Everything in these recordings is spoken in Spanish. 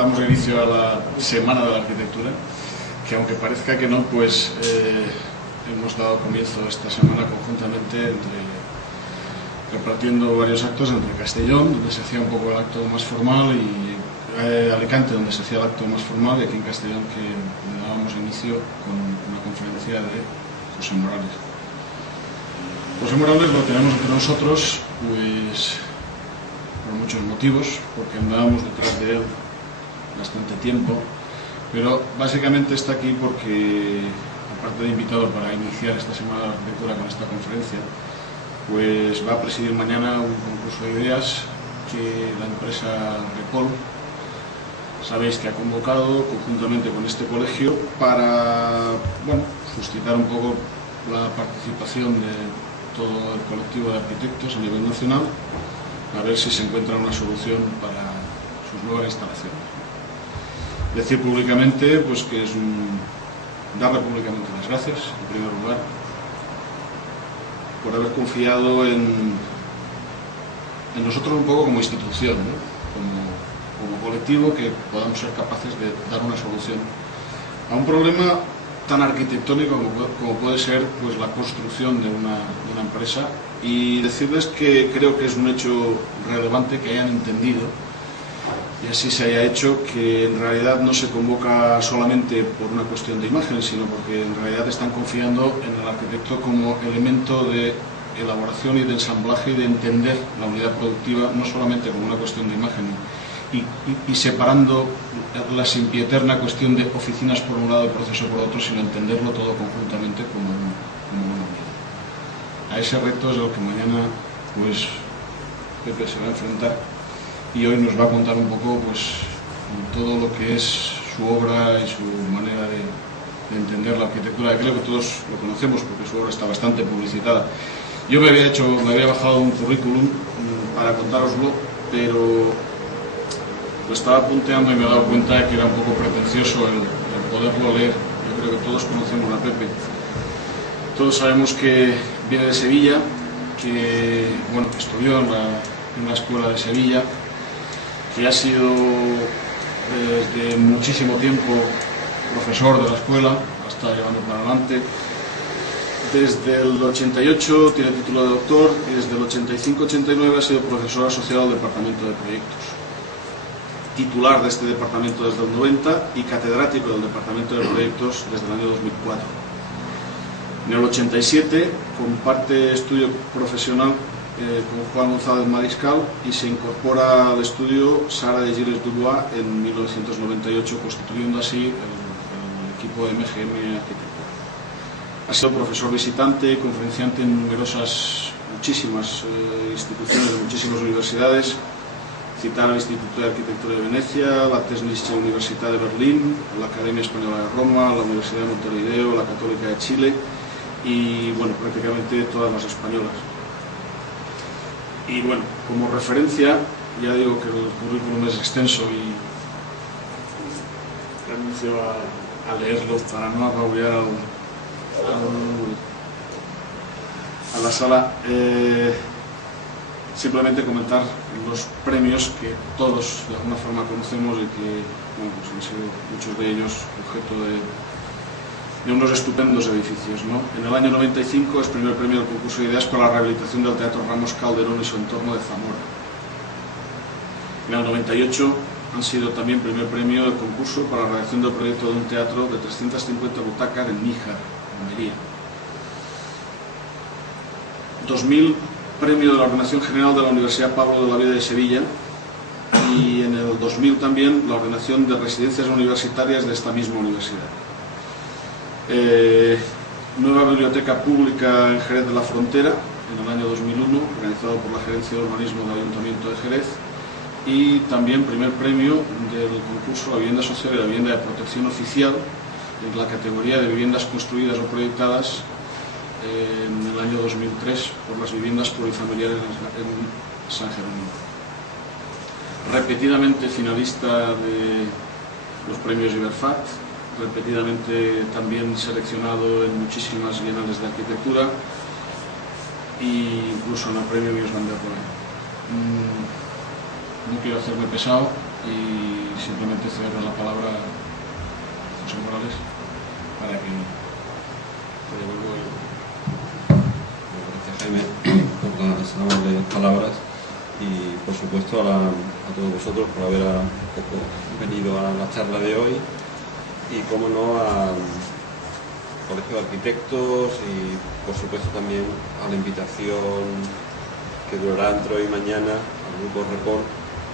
damos inicio a la Semana de la Arquitectura, que aunque parezca que no, pues hemos dado comienzo esta semana conjuntamente repartiendo varios actos entre Castellón, donde se hacía un poco el acto más formal, y Alicante, donde se hacía el acto más formal, y aquí en Castellón, que le dábamos inicio con una conferencia de José Morales. José Morales lo tenemos entre nosotros pues por muchos motivos, porque andábamos detrás de él bastante tiempo, pero básicamente está aquí porque, aparte de invitado para iniciar esta Semana de la Arquitectura con esta conferencia, pues va a presidir mañana un concurso de ideas que la empresa Repol, sabéis que ha convocado conjuntamente con este colegio para, bueno, suscitar un poco la participación de todo el colectivo de arquitectos a nivel nacional, a ver si se encuentra una solución para sus nuevas instalaciones. Decir públicamente pues que es darle públicamente las gracias, en primer lugar, por haber confiado en nosotros un poco como institución, ¿no? como colectivo, que podamos ser capaces de dar una solución a un problema tan arquitectónico como puede ser pues la construcción de una empresa, y decirles que creo que es un hecho relevante que hayan entendido, y así se haya hecho, que en realidad no se convoca solamente por una cuestión de imagen, sino porque en realidad están confiando en el arquitecto como elemento de elaboración y de ensamblaje y de entender la unidad productiva, no solamente como una cuestión de imagen y separando la sempiterna cuestión de oficinas por un lado y proceso por otro, sino entenderlo todo conjuntamente como una unidad. A ese reto es lo que mañana pues Pepe se va a enfrentar, y hoy nos va a contar un poco pues todo lo que es su obra y su manera de entender la arquitectura. Creo que todos lo conocemos porque su obra está bastante publicitada. Yo me había bajado un currículum para contároslo, pero lo estaba punteando y me he dado cuenta de que era un poco pretencioso el poderlo leer. Yo creo que todos conocemos a Pepe. Todos sabemos que viene de Sevilla, que bueno, estudió en la escuela de Sevilla, que ha sido desde muchísimo tiempo profesor de la escuela, la está llevando para adelante. Desde el 88 tiene título de doctor, y desde el 85-89 ha sido profesor asociado al Departamento de Proyectos, titular de este departamento desde el 90 y catedrático del Departamento de Proyectos desde el año 2004. En el 87 comparte estudio profesional con Juan González Mariscal, y se incorpora al estudio Sara de Gilles Dubois en 1998, constituyendo así el equipo de MGM Arquitectura. Ha sido profesor visitante y conferenciante en muchísimas instituciones de muchísimas universidades. Citar al Instituto de Arquitectura de Venecia, la Technische Universität de Berlín, la Academia Española de Roma, la Universidad de Montevideo, la Católica de Chile y, bueno, prácticamente todas las españolas. Y, bueno, como referencia, ya digo que el currículum es extenso y renuncio a leerlo para no apabullar a la sala. Simplemente comentar los premios que todos de alguna forma conocemos y que, bueno, pues han sido muchos de ellos objeto de unos estupendos edificios, ¿no? En el año 95 es primer premio del concurso de ideas para la rehabilitación del Teatro Ramos Calderón y su entorno de Zamora. En el 98 han sido también primer premio del concurso para la redacción del proyecto de un teatro de 350 butacas en Níjar, Almería. 2000 premio de la Ordenación General de la Universidad Pablo de la Vida de Sevilla, y en el 2000 también la ordenación de residencias universitarias de esta misma universidad. Nueva biblioteca pública en Jerez de la Frontera en el año 2001, organizado por la Gerencia de Urbanismo del Ayuntamiento de Jerez, y también primer premio del concurso La Vivienda Social y la Vivienda de Protección Oficial en la categoría de viviendas construidas o proyectadas en el año 2003 por las viviendas plurifamiliares en San Jerónimo. Repetidamente finalista de los premios Iberfat, repetidamente también seleccionado en muchísimas bienales de arquitectura e incluso en el premio Mies van der Rohe. No quiero hacerme pesado y simplemente ceder la palabra a José Morales para que te devuelvo el... Gracias, Jaime, por las amables palabras y, por supuesto, a todos vosotros por haber venido a la charla de hoy y, como no, al Colegio de Arquitectos y, por supuesto, también a la invitación que durará entre hoy y mañana al Grupo Report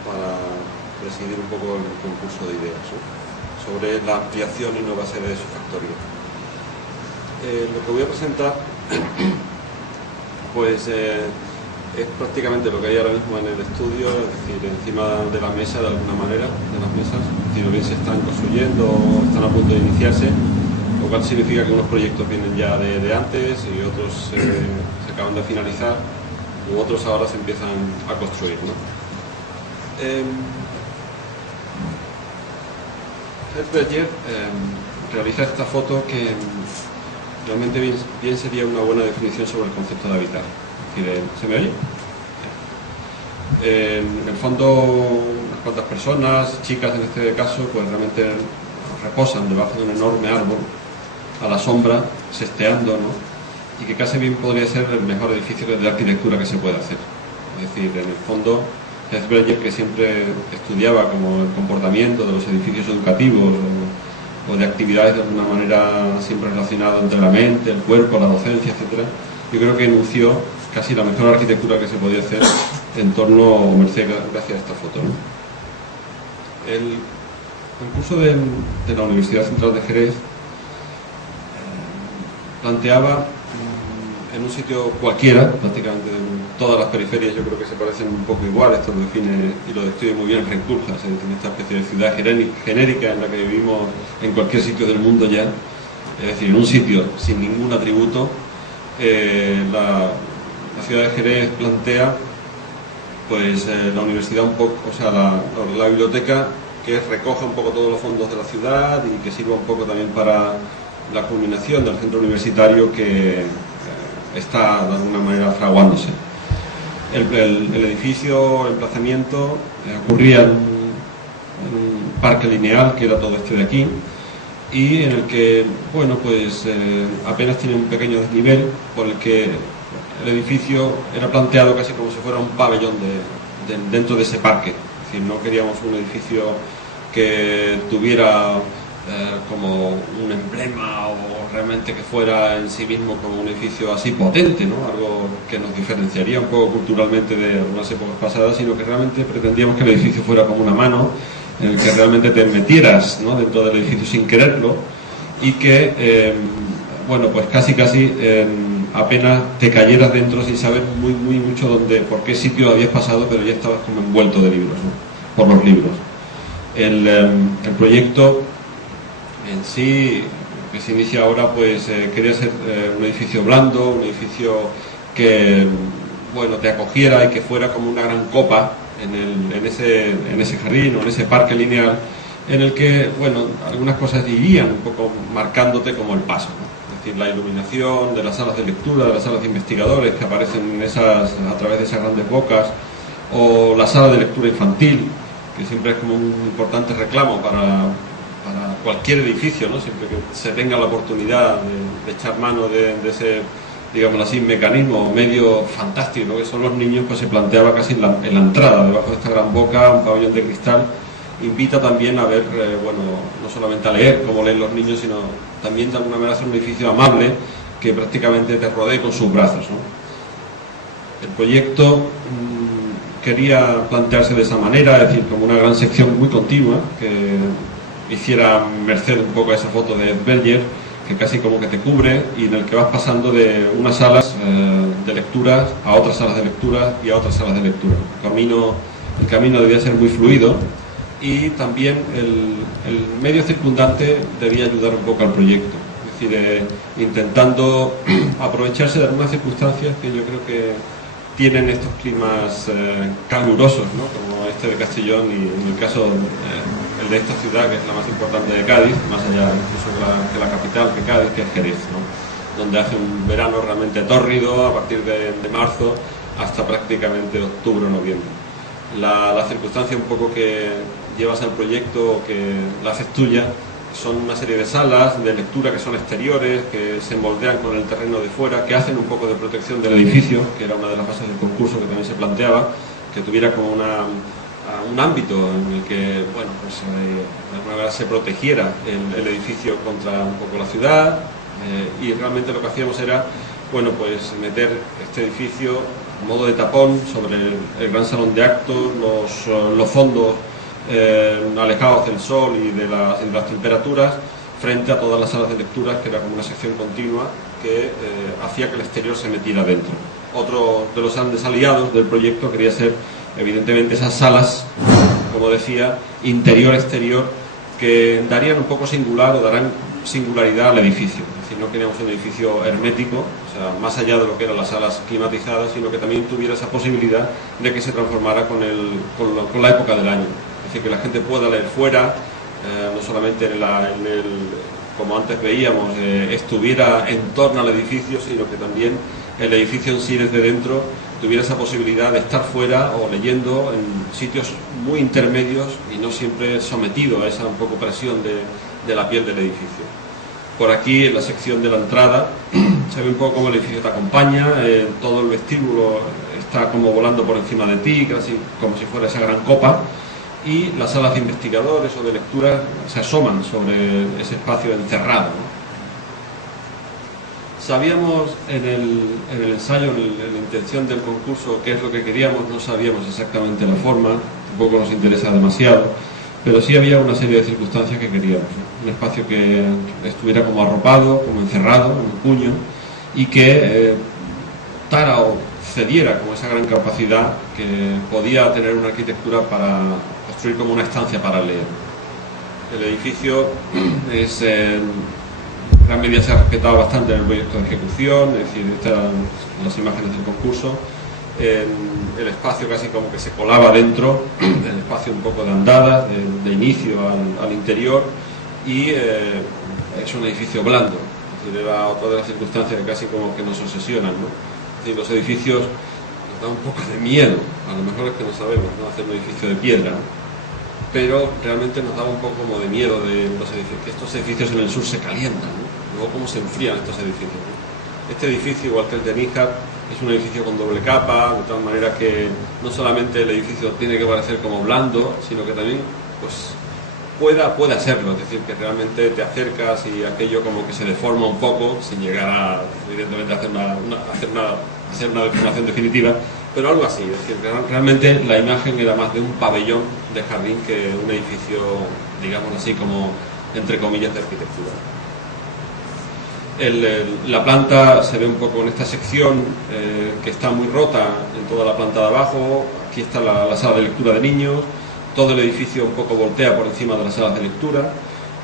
para presidir un poco el concurso de ideas, ¿no?, sobre la ampliación y nueva sede de su factoría. Lo que voy a presentar pues es prácticamente lo que hay ahora mismo en el estudio, es decir, encima de la mesa, de alguna manera, de las mesas, es decir, o bien se están construyendo o están a punto de iniciarse, lo cual significa que unos proyectos vienen ya de antes y otros se acaban de finalizar, u otros ahora se empiezan a construir, ¿no? Heath Berger realiza esta foto que realmente bien sería una buena definición sobre el concepto de habitar. Es decir, ¿se me oye? En el fondo, unas cuantas personas, chicas en este caso, pues realmente reposan debajo de un enorme árbol, a la sombra, sesteando, ¿no?, y que casi bien podría ser el mejor edificio de arquitectura que se puede hacer. Es decir, en el fondo, Heath Berger, que siempre estudiaba como el comportamiento de los edificios educativos o de actividades de alguna manera siempre relacionadas entre la mente, el cuerpo, la docencia, etc., yo creo que enunció casi la mejor arquitectura que se podía hacer en torno, o merced gracias a esta foto, ¿no? El concurso de la Universidad Central de Jerez planteaba en un sitio cualquiera, prácticamente en todas las periferias yo creo que se parecen un poco igual, esto lo define y lo describe muy bien Renculjas, en esta especie de ciudad genérica en la que vivimos en cualquier sitio del mundo ya, es decir, en un sitio sin ningún atributo. La ciudad de Jerez plantea pues la universidad un poco, o sea, la biblioteca que recoja un poco todos los fondos de la ciudad y que sirva un poco también para la culminación del centro universitario que está de alguna manera fraguándose. El edificio, el emplazamiento, ocurría en un parque lineal que era todo este de aquí y en el que, bueno, pues apenas tiene un pequeño desnivel por el que el edificio era planteado casi como si fuera un pabellón dentro de ese parque. Es decir, no queríamos un edificio que tuviera como un emblema o realmente que fuera en sí mismo como un edificio así potente, ¿no?, algo que nos diferenciaría un poco culturalmente de algunas épocas pasadas, sino que realmente pretendíamos que el edificio fuera como una mano en el que realmente te metieras, ¿no?, dentro del edificio sin quererlo y que bueno, pues casi apenas te cayeras dentro sin saber muy mucho por qué sitio habías pasado, pero ya estabas como envuelto de libros, ¿no?, por los libros. El proyecto en sí, que se inicia ahora, pues quería ser un edificio blando, un edificio que, bueno, te acogiera y que fuera como una gran copa en ese jardín o en ese parque lineal, en el que, bueno, algunas cosas irían un poco marcándote como el paso, ¿no? Es decir, la iluminación de las salas de lectura, de las salas de investigadores que aparecen a través de esas grandes bocas, o la sala de lectura infantil, que siempre es como un importante reclamo para cualquier edificio, ¿no?, siempre que se tenga la oportunidad de echar mano de ese, digamos así, mecanismo medio fantástico, ¿no?, que son los niños, pues se planteaba casi en la entrada, debajo de esta gran boca, un pabellón de cristal. Invita también a ver, bueno, no solamente a leer como leen los niños, sino también de alguna manera hacer un edificio amable que prácticamente te rodee con sus brazos, ¿no? El proyecto quería plantearse de esa manera, es decir, como una gran sección muy continua que hiciera merced un poco a esa foto de Heath Berger, que casi como que te cubre y en el que vas pasando de unas salas de lectura a otras salas de lectura y a otras salas de lectura. El camino debía ser muy fluido y también el medio circundante debía ayudar un poco al proyecto, es decir, intentando aprovecharse de algunas circunstancias que yo creo que tienen estos climas calurosos, ¿no?, como este de Castellón y en el caso el de esta ciudad, que es la más importante de Cádiz, más allá incluso que la capital, que Cádiz, que es Jerez, ¿no?, donde hace un verano realmente tórrido a partir de marzo hasta prácticamente octubre o noviembre. La circunstancia un poco que llevas el proyecto, que la haces tuya, son una serie de salas de lectura que son exteriores, que se moldean con el terreno de fuera, que hacen un poco de protección del edificio, que era una de las bases del concurso que también se planteaba, que tuviera como un ámbito en el que, bueno, pues de alguna manera se protegiera el edificio contra un poco la ciudad, y realmente lo que hacíamos era, bueno, pues meter este edificio a modo de tapón sobre el gran salón de actos, los fondos alejados del sol y de las temperaturas, frente a todas las salas de lecturas, que era como una sección continua que hacía que el exterior se metiera dentro. Otro de los grandes aliados del proyecto quería ser, evidentemente, esas salas, como decía, interior-exterior, que darían un poco singular o darán singularidad al edificio. Es decir, no queríamos un edificio hermético, o sea, más allá de lo que eran las salas climatizadas, sino que también tuviera esa posibilidad de que se transformara con la época del año. Es decir, que la gente pueda leer fuera, no solamente como antes veíamos, estuviera en torno al edificio, sino que también el edificio en sí desde dentro tuviera esa posibilidad de estar fuera o leyendo en sitios muy intermedios y no siempre sometido a esa un poco presión de la piel del edificio. Por aquí, en la sección de la entrada, se ve un poco cómo el edificio te acompaña, todo el vestíbulo está como volando por encima de ti, casi como si fuera esa gran copa, y las salas de investigadores o de lectura se asoman sobre ese espacio encerrado, ¿no? Sabíamos en el ensayo, en la intención del concurso, qué es lo que queríamos, no sabíamos exactamente la forma, tampoco nos interesa demasiado, pero sí había una serie de circunstancias que queríamos, ¿no? Un espacio que estuviera como arropado, como encerrado, en un puño, y que dara o cediera como esa gran capacidad que podía tener una arquitectura para construir como una estancia para leer. El edificio es... en gran medida se ha respetado bastante en el proyecto de ejecución, es decir, estas las imágenes del concurso. El espacio casi como que se colaba dentro, el espacio un poco de andadas, de inicio al interior, y es un edificio blando. Es decir, era otra de las circunstancias que casi como que nos obsesionan, ¿no? Es decir, los edificios nos dan un poco de miedo, a lo mejor es que no sabemos, ¿no?, hacer un edificio de piedra, ¿no? Pero realmente nos daba un poco como de miedo de los edificios, que estos edificios en el sur se calientan, ¿no? Luego cómo se enfrían estos edificios, ¿no? Este edificio, igual que el de Níjar, es un edificio con doble capa, de tal manera que no solamente el edificio tiene que parecer como blando, sino que también pues pueda serlo, es decir, que realmente te acercas y aquello como que se deforma un poco, sin llegar a, evidentemente, a hacer una deformación definitiva, pero algo así. Es decir, que realmente la imagen era más de un pabellón de jardín que un edificio, digamos así, como entre comillas de arquitectura. La planta se ve un poco en esta sección, que está muy rota en toda la planta de abajo. Aquí está la sala de lectura de niños. Todo el edificio un poco voltea por encima de las salas de lectura.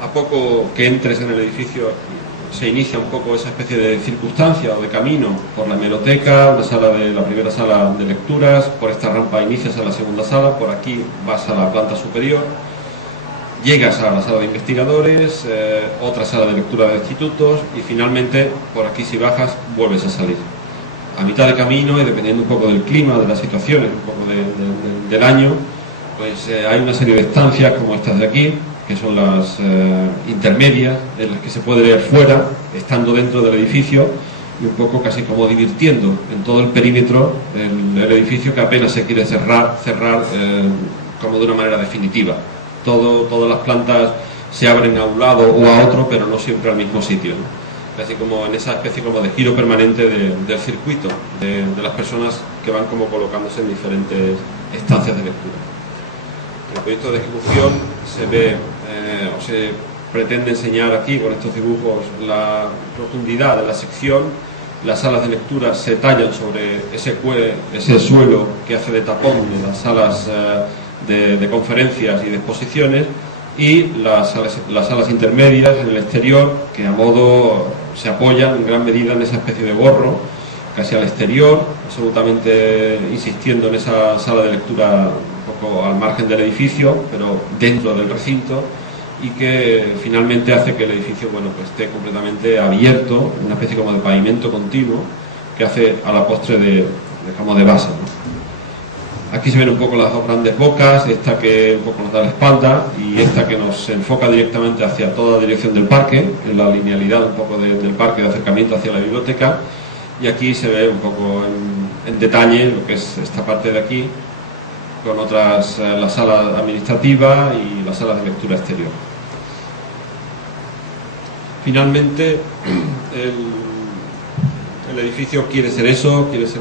A poco que entres en el edificio se inicia un poco esa especie de circunstancia o de camino por la hemeroteca, la primera sala de lecturas. Por esta rampa inicias a la segunda sala, por aquí vas a la planta superior, llegas a la sala de investigadores, otra sala de lectura de institutos, y finalmente por aquí, si bajas, vuelves a salir. A mitad de camino, y dependiendo un poco del clima, de las situaciones, un poco del año, pues hay una serie de estancias como estas de aquí, que son las intermedias, en las que se puede leer fuera, estando dentro del edificio, y un poco casi como divirtiendo en todo el perímetro del edificio, que apenas se quiere cerrar como de una manera definitiva. Todas las plantas se abren a un lado o a otro, pero no siempre al mismo sitio, ¿no? Casi como en esa especie como de giro permanente del circuito, de las personas que van como colocándose en diferentes estancias de lectura. En el proyecto de ejecución se ve, o se pretende enseñar aquí con estos dibujos, la profundidad de la sección. Las salas de lectura se tallan sobre ese suelo que hace de tapón de las salas de conferencias y de exposiciones, y las salas intermedias en el exterior, que a modo se apoyan en gran medida en esa especie de gorro casi al exterior, absolutamente insistiendo en esa sala de lectura un poco al margen del edificio, pero dentro del recinto, y que finalmente hace que el edificio, bueno, pues esté completamente abierto, una especie como de pavimento continuo que hace a la postre como de base, ¿no? Aquí se ven un poco las dos grandes bocas, esta que un poco nos da la espalda y esta que nos enfoca directamente hacia toda la dirección del parque, en la linealidad un poco del parque de acercamiento hacia la biblioteca. Y aquí se ve un poco en detalle lo que es esta parte de aquí, con otras, la sala administrativa y la sala de lectura exterior. Finalmente, el edificio quiere ser eso, quiere ser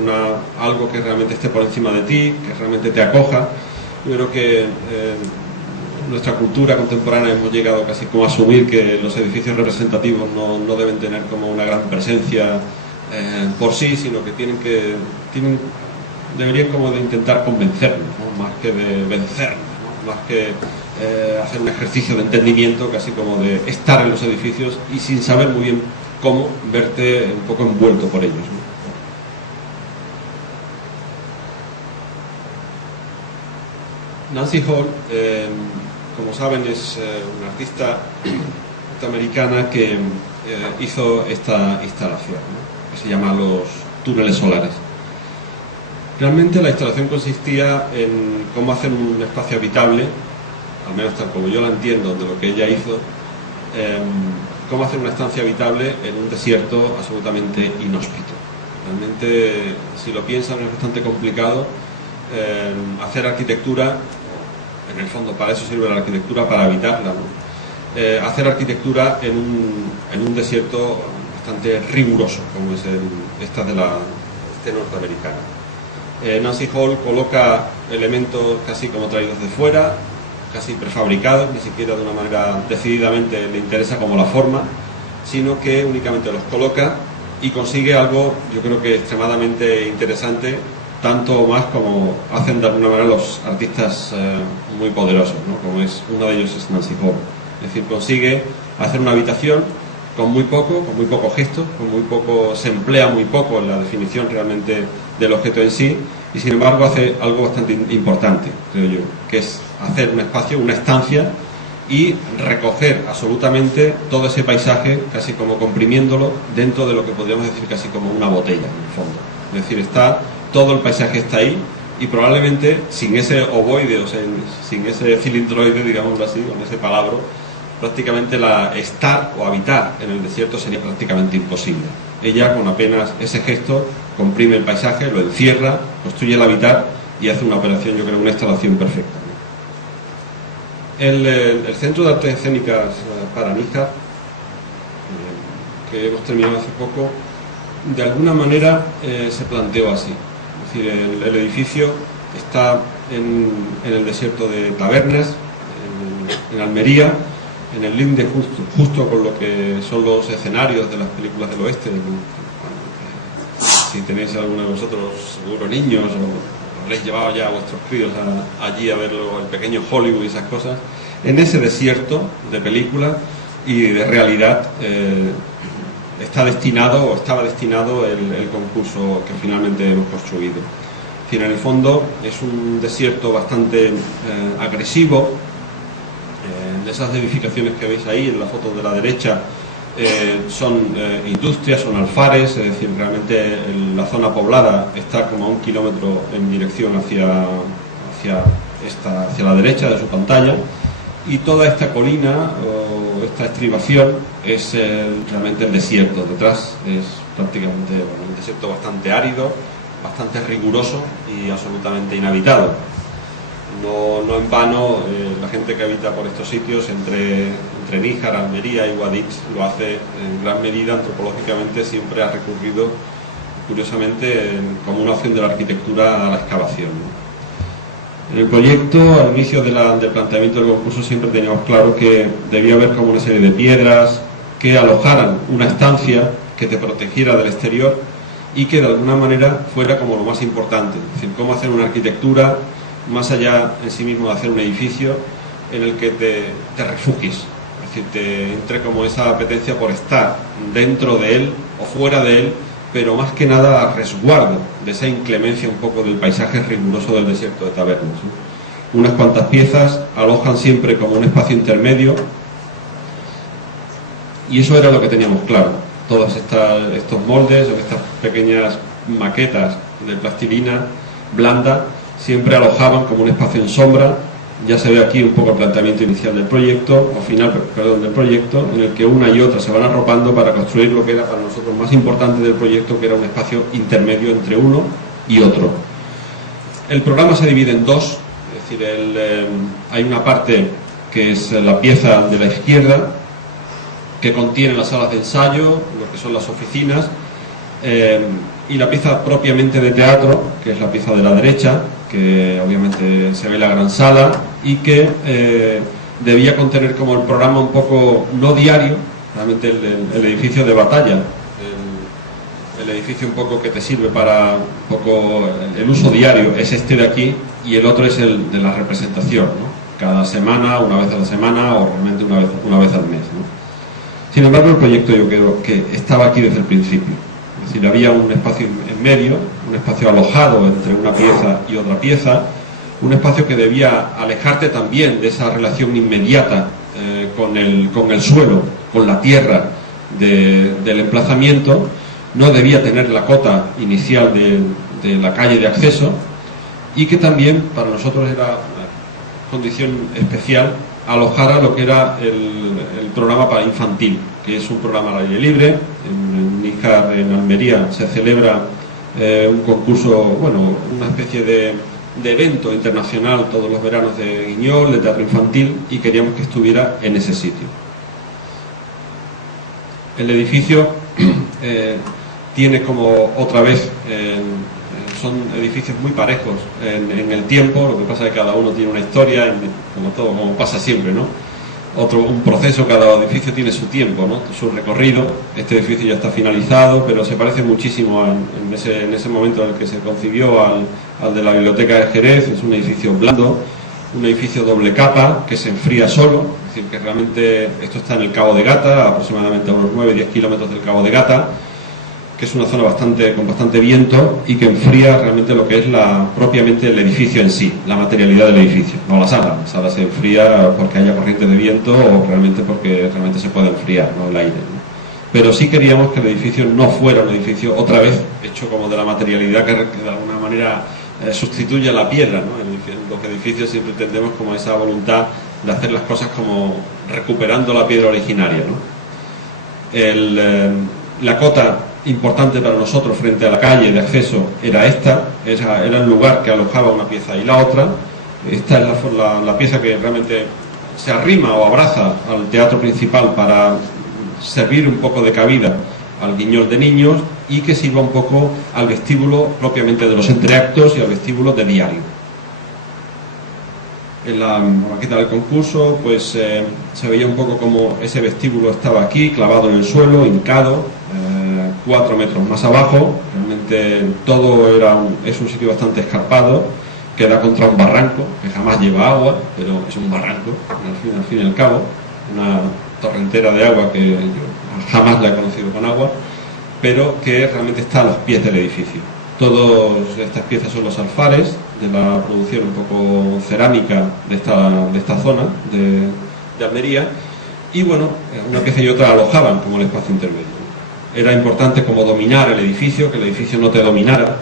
algo que realmente esté por encima de ti, que realmente te acoja. Yo creo que nuestra cultura contemporánea hemos llegado casi como a asumir que los edificios representativos no deben tener como una gran presencia por sí, sino que deberían como de intentar convencernos, ¿no? Más que de vencernos, ¿no? Más que hacer un ejercicio de entendimiento, casi como de estar en los edificios y sin saber muy bien cómo verte un poco envuelto por ellos, ¿no? Nancy Hall, como saben, es una artista norteamericana que hizo esta instalación, ¿no? Que se llama Los túneles solares. Realmente la instalación consistía en cómo hacer un espacio habitable, al menos tal como yo la entiendo de lo que ella hizo, cómo hacer una estancia habitable en un desierto absolutamente inhóspito. Realmente, si lo piensan, es bastante complicado hacer arquitectura. En el fondo, para eso sirve la arquitectura, para habitarla, ¿no? Hacer arquitectura en un desierto bastante riguroso, como es esta de la norteamericana. Nancy Hall coloca elementos casi como traídos de fuera, casi prefabricados, ni siquiera de una manera decididamente le interesa como la forma, sino que únicamente los coloca y consigue algo, yo creo que extremadamente interesante, tanto más como hacen de alguna manera los artistas muy poderosos, ¿no? Como uno de ellos es Nancy Hall. Es decir, consigue hacer una habitación con muy poco gesto, se emplea muy poco en la definición realmente del objeto en sí, y sin embargo hace algo bastante importante, creo yo, que es hacer un espacio, una estancia, y recoger absolutamente todo ese paisaje, casi como comprimiéndolo dentro de lo que podríamos decir casi como una botella, en el fondo. Es decir, todo el paisaje está ahí, y probablemente sin ese ovoide, o sea, sin ese cilindroide, digámoslo así, con ese palabra, prácticamente estar o habitar en el desierto sería prácticamente imposible. Ella, con apenas ese gesto, comprime el paisaje, lo encierra, construye el hábitat y hace una operación, yo creo, una instalación perfecta. El Centro de Artes Escénicas para Níjar, que hemos terminado hace poco, de alguna manera se planteó así. Es decir, el edificio está en el desierto de Tabernas, en Almería, en el límite justo con lo que son los escenarios de las películas del oeste. Si tenéis alguno de vosotros, seguro niños, o habréis llevado ya a vuestros críos allí a ver el pequeño Hollywood y esas cosas, en ese desierto de película y de realidad estaba destinado el concurso que finalmente hemos construido. Es decir, en el fondo es un desierto bastante agresivo. De esas edificaciones que veis ahí en la foto de la derecha son industrias, son alfares, es decir, realmente la zona poblada está como a 1 kilómetro en dirección hacia la derecha de su pantalla, y toda esta colina o esta estribación es realmente el desierto. Detrás es prácticamente un desierto bastante árido, bastante riguroso y absolutamente inhabitado. No en vano la gente que habita por estos sitios entre Níjar, Almería y Guadix lo hace en gran medida antropológicamente, siempre ha recurrido curiosamente como una opción de la arquitectura a la excavación, ¿no? En el proyecto, al inicio del planteamiento del concurso, siempre teníamos claro que debía haber como una serie de piedras que alojaran una estancia que te protegiera del exterior y que de alguna manera fuera como lo más importante, es decir, cómo hacer una arquitectura más allá en sí mismo de hacer un edificio en el que te refugies, es decir, te entre como esa apetencia por estar dentro de él o fuera de él, pero más que nada a resguardo de esa inclemencia un poco del paisaje riguroso del desierto de Tabernas, ¿no? Unas cuantas piezas alojan siempre como un espacio intermedio, y eso era lo que teníamos claro. Todos estos moldes, estas pequeñas maquetas de plastilina blanda, siempre alojaban como un espacio en sombra. Ya se ve aquí un poco el planteamiento inicial del proyecto, o final, perdón, del proyecto, en el que una y otra se van arropando para construir lo que era para nosotros más importante del proyecto, que era un espacio intermedio entre uno y otro. El programa se divide en dos, es decir, hay una parte que es la pieza de la izquierda, que contiene las salas de ensayo, lo que son las oficinas, y la pieza propiamente de teatro, que es la pieza de la derecha, que obviamente se ve la gran sala y que debía contener como el programa un poco no diario, realmente el edificio de batalla, el edificio un poco que te sirve para un poco el uso diario es este de aquí, y el otro es el de la representación, ¿no? Cada semana, una vez a la semana, o realmente una vez al mes, ¿no? Sin embargo, el proyecto yo creo que estaba aquí desde el principio. Es decir, había un espacio en medio, un espacio alojado entre una pieza y otra pieza, un espacio que debía alejarte también de esa relación inmediata con el suelo, con la tierra del emplazamiento. No debía tener la cota inicial de la calle de acceso, y que también para nosotros era una condición especial alojara lo que era el programa para infantil, que es un programa al aire libre. En Níjar, en Almería, se celebra un concurso, bueno, una especie de evento internacional todos los veranos de Guiñol, de teatro infantil, y queríamos que estuviera en ese sitio. El edificio tiene como otra vez, son edificios muy parejos en el tiempo, lo que pasa es que cada uno tiene una historia, como todo, como pasa siempre, ¿no? Un proceso, cada edificio tiene su tiempo, ¿no? Su recorrido. Este edificio ya está finalizado, pero se parece muchísimo en ese momento en el que se concibió al de la Biblioteca de Jerez. Es un edificio blando, un edificio doble capa que se enfría solo, es decir, que realmente esto está en el Cabo de Gata, aproximadamente a unos 9-10 kilómetros del Cabo de Gata, que es una zona con bastante viento, y que enfría realmente lo que es propiamente el edificio en sí, la materialidad del edificio, no la sala. La sala se enfría porque haya corrientes de viento o realmente porque realmente se puede enfriar, no el aire, ¿no? Pero sí queríamos que el edificio no fuera un edificio otra vez hecho como de la materialidad que de alguna manera sustituye a la piedra, ¿no? Los edificios siempre tendemos como esa voluntad de hacer las cosas como recuperando la piedra originaria, ¿no? La cota importante para nosotros frente a la calle de acceso era era el lugar que alojaba una pieza y la otra. Esta es la pieza que realmente se arrima o abraza al teatro principal para servir un poco de cabida al Guiñol de niños, y que sirva un poco al vestíbulo propiamente de los entreactos y al vestíbulo de diario. En la maqueta del concurso pues se veía un poco como ese vestíbulo estaba aquí, clavado en el suelo, hincado, 4 metros más abajo. Realmente todo es un sitio bastante escarpado, que da contra un barranco, que jamás lleva agua, pero es un barranco, al fin y al cabo, una torrentera de agua que yo jamás la he conocido con agua, pero que realmente está a los pies del edificio. Todas estas piezas son los alfares de la producción un poco cerámica de esta zona de Almería, y bueno, una pieza y otra alojaban como el espacio intermedio. Era importante como dominar el edificio, que el edificio no te dominara.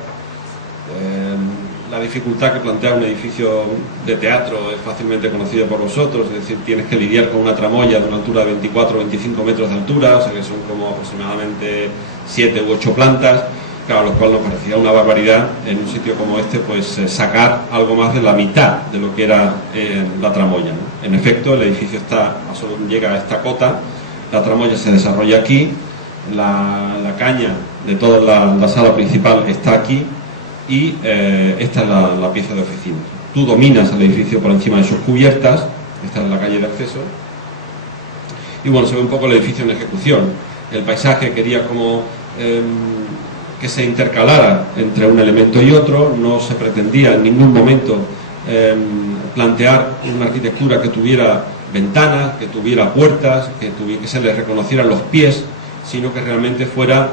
La dificultad que plantea un edificio de teatro es fácilmente conocida por vosotros, es decir, tienes que lidiar con una tramoya de una altura de 24 o 25 metros de altura, o sea que son como aproximadamente 7 u 8 plantas, claro, lo cual nos parecía una barbaridad en un sitio como este, pues sacar algo más de la mitad de lo que era la tramoya, ¿no? En efecto, el edificio solo llega a esta cota, la tramoya se desarrolla aquí, la caña de toda la sala principal está aquí, y esta es la pieza de oficina. Tú dominas el edificio por encima de sus cubiertas. Esta es la calle de acceso, y bueno, se ve un poco el edificio en ejecución. El paisaje quería como que se intercalara entre un elemento y otro. No se pretendía en ningún momento plantear una arquitectura que tuviera ventanas, que tuviera puertas, que se les reconocieran los pies, sino que realmente fuera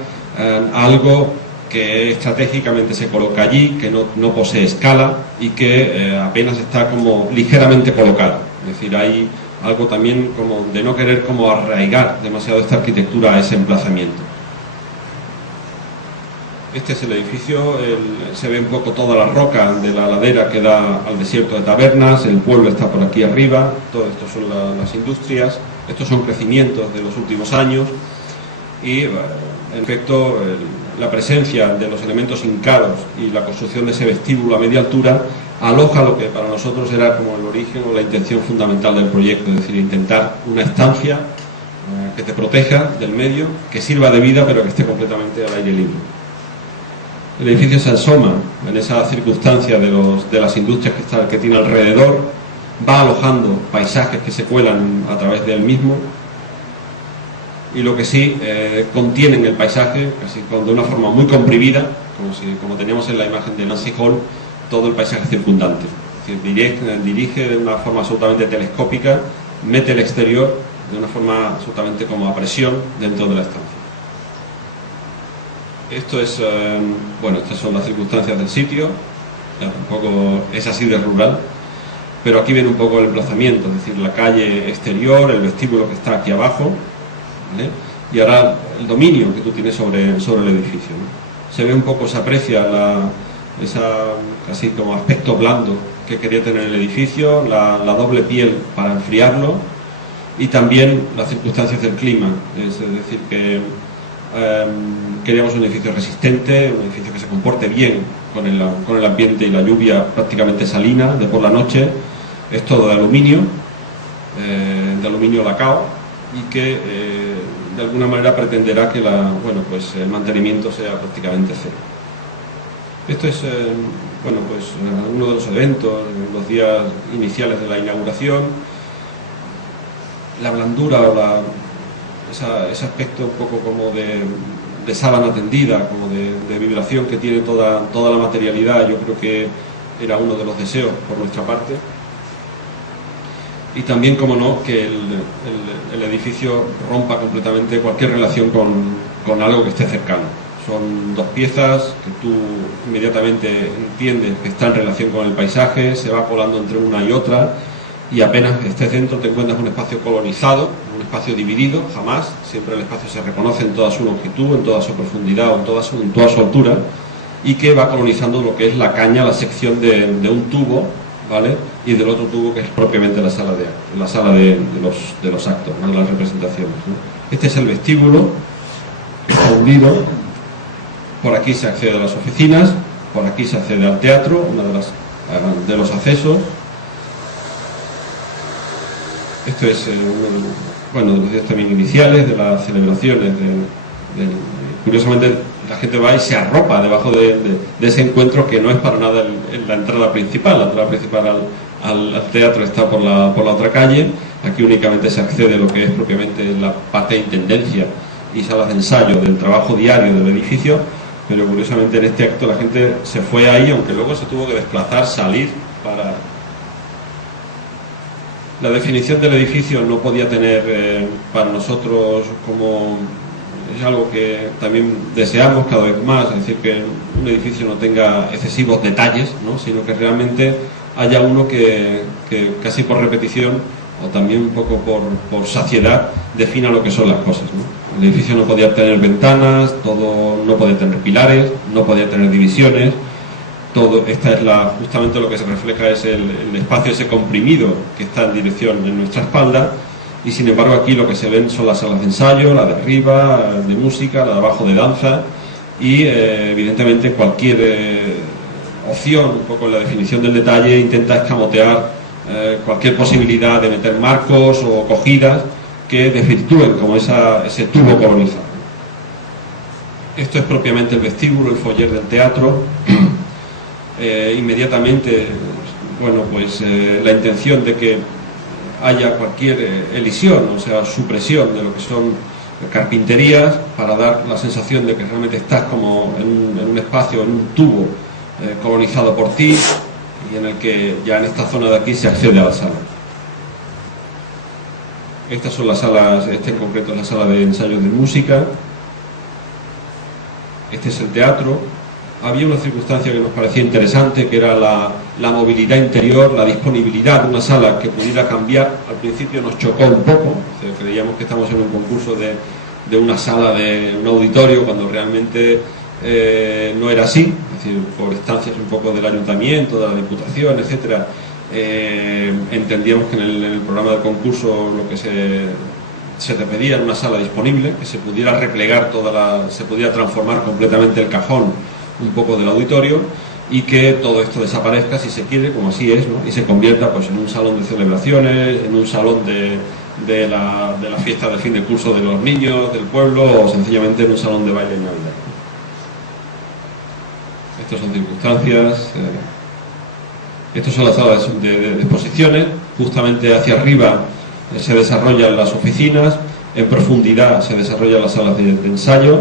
algo que estratégicamente se coloca allí, que no posee escala y que apenas está como ligeramente colocado. Es decir, hay algo también como de no querer como arraigar demasiado esta arquitectura a ese emplazamiento. Este es el edificio, se ve un poco toda la roca de la ladera que da al desierto de Tabernas, el pueblo está por aquí arriba, todo esto son las industrias, estos son crecimientos de los últimos años y, en efecto, la presencia de los elementos hincados y la construcción de ese vestíbulo a media altura aloja lo que para nosotros era como el origen o la intención fundamental del proyecto, es decir, intentar una estancia que te proteja del medio, que sirva de vida pero que esté completamente al aire libre. El edificio se asoma en esa circunstancia de las industrias que tiene alrededor, va alojando paisajes que se cuelan a través del mismo y lo que sí contienen el paisaje, casi de una forma muy comprimida, como teníamos en la imagen de Nancy Hall, todo el paisaje circundante. Es decir, dirige de una forma absolutamente telescópica, mete el exterior de una forma absolutamente como a presión dentro de la estancia. Esto es, bueno, estas son las circunstancias del sitio, ya tampoco es así de rural, pero aquí viene un poco el emplazamiento, es decir, la calle exterior, el vestíbulo que está aquí abajo, ¿vale? Y ahora el dominio que tú tienes sobre el edificio, ¿no? Se ve un poco, se aprecia esa casi como aspecto blando que quería tener el edificio, la doble piel para enfriarlo y también las circunstancias del clima, es decir, que queríamos un edificio resistente, un edificio que se comporte bien con el ambiente y la lluvia prácticamente salina de por la noche. Es todo de aluminio lacao y que de alguna manera pretenderá que el mantenimiento sea prácticamente cero. Esto es uno de los eventos, los días iniciales de la inauguración. La blandura o ese aspecto un poco como de sábana tendida, como de vibración que tiene toda la materialidad, yo creo que era uno de los deseos por nuestra parte. Y también, como no, que el edificio rompa completamente cualquier relación con algo que esté cercano. Son dos piezas que tú inmediatamente entiendes que están en relación con el paisaje, se va colando entre una y otra, y apenas estés dentro te encuentras un espacio colonizado, un espacio dividido, jamás, siempre el espacio se reconoce en toda su longitud, en toda su profundidad o en toda su altura, y que va colonizando lo que es la caña, la sección de un tubo, ¿vale? Y del otro tubo que es propiamente la sala de los actos, ¿no? De las representaciones, ¿no? Este es el vestíbulo, está hundido, por aquí se accede a las oficinas, por aquí se accede al teatro, uno de los accesos. Esto es uno de los días también iniciales de las celebraciones. Curiosamente, la gente va y se arropa debajo de ese encuentro que no es para nada la entrada principal. La entrada principal al teatro está por la otra calle. Aquí únicamente se accede a lo que es propiamente la parte de intendencia y salas de ensayo del trabajo diario del edificio, pero curiosamente en este acto la gente se fue ahí, aunque luego se tuvo que desplazar, salir para... La definición del edificio no podía tener para nosotros como... Es algo que también deseamos cada vez más, es decir, que un edificio no tenga excesivos detalles, ¿no? Sino que realmente haya uno que casi por repetición o también un poco por saciedad defina lo que son las cosas, ¿no? El edificio no podía tener ventanas, todo no podía tener pilares, no podía tener divisiones. Justamente lo que se refleja es el espacio ese comprimido que está en dirección en nuestra espalda, y sin embargo aquí lo que se ven son las salas de ensayo, la de arriba de música, la de abajo de danza, y evidentemente cualquier opción un poco en la definición del detalle intenta escamotear cualquier posibilidad de meter marcos o cogidas que desvirtúen como ese tubo colonizado. Esto es propiamente el vestíbulo, el foyer del teatro. Inmediatamente, la intención de que haya cualquier elisión, o sea, supresión de lo que son carpinterías, para dar la sensación de que realmente estás como en un espacio, en un tubo colonizado por ti, y en el que ya en esta zona de aquí se accede a la sala. Estas son las salas, este en concreto es la sala de ensayos de música. Este es el teatro. Había una circunstancia que nos parecía interesante, que era la movilidad interior, la disponibilidad de una sala que pudiera cambiar. Al principio nos chocó un poco, o sea, creíamos que estamos en un concurso de una sala de un auditorio, cuando realmente no era así, es decir, por instancias un poco del ayuntamiento, de la diputación, etcétera. Entendíamos que en el programa del concurso lo que se te pedía era una sala disponible, que se pudiera replegar se pudiera transformar completamente el cajón un poco del auditorio, y que todo esto desaparezca, si se quiere, como así es, ¿no? Y se convierta pues en un salón de celebraciones, en un salón de la fiesta de fin de curso de los niños del pueblo, o sencillamente en un salón de baile en Navidad. Estas son circunstancias. Estas son las salas de exposiciones. Justamente hacia arriba se desarrollan las oficinas, en profundidad se desarrollan las salas de ensayo,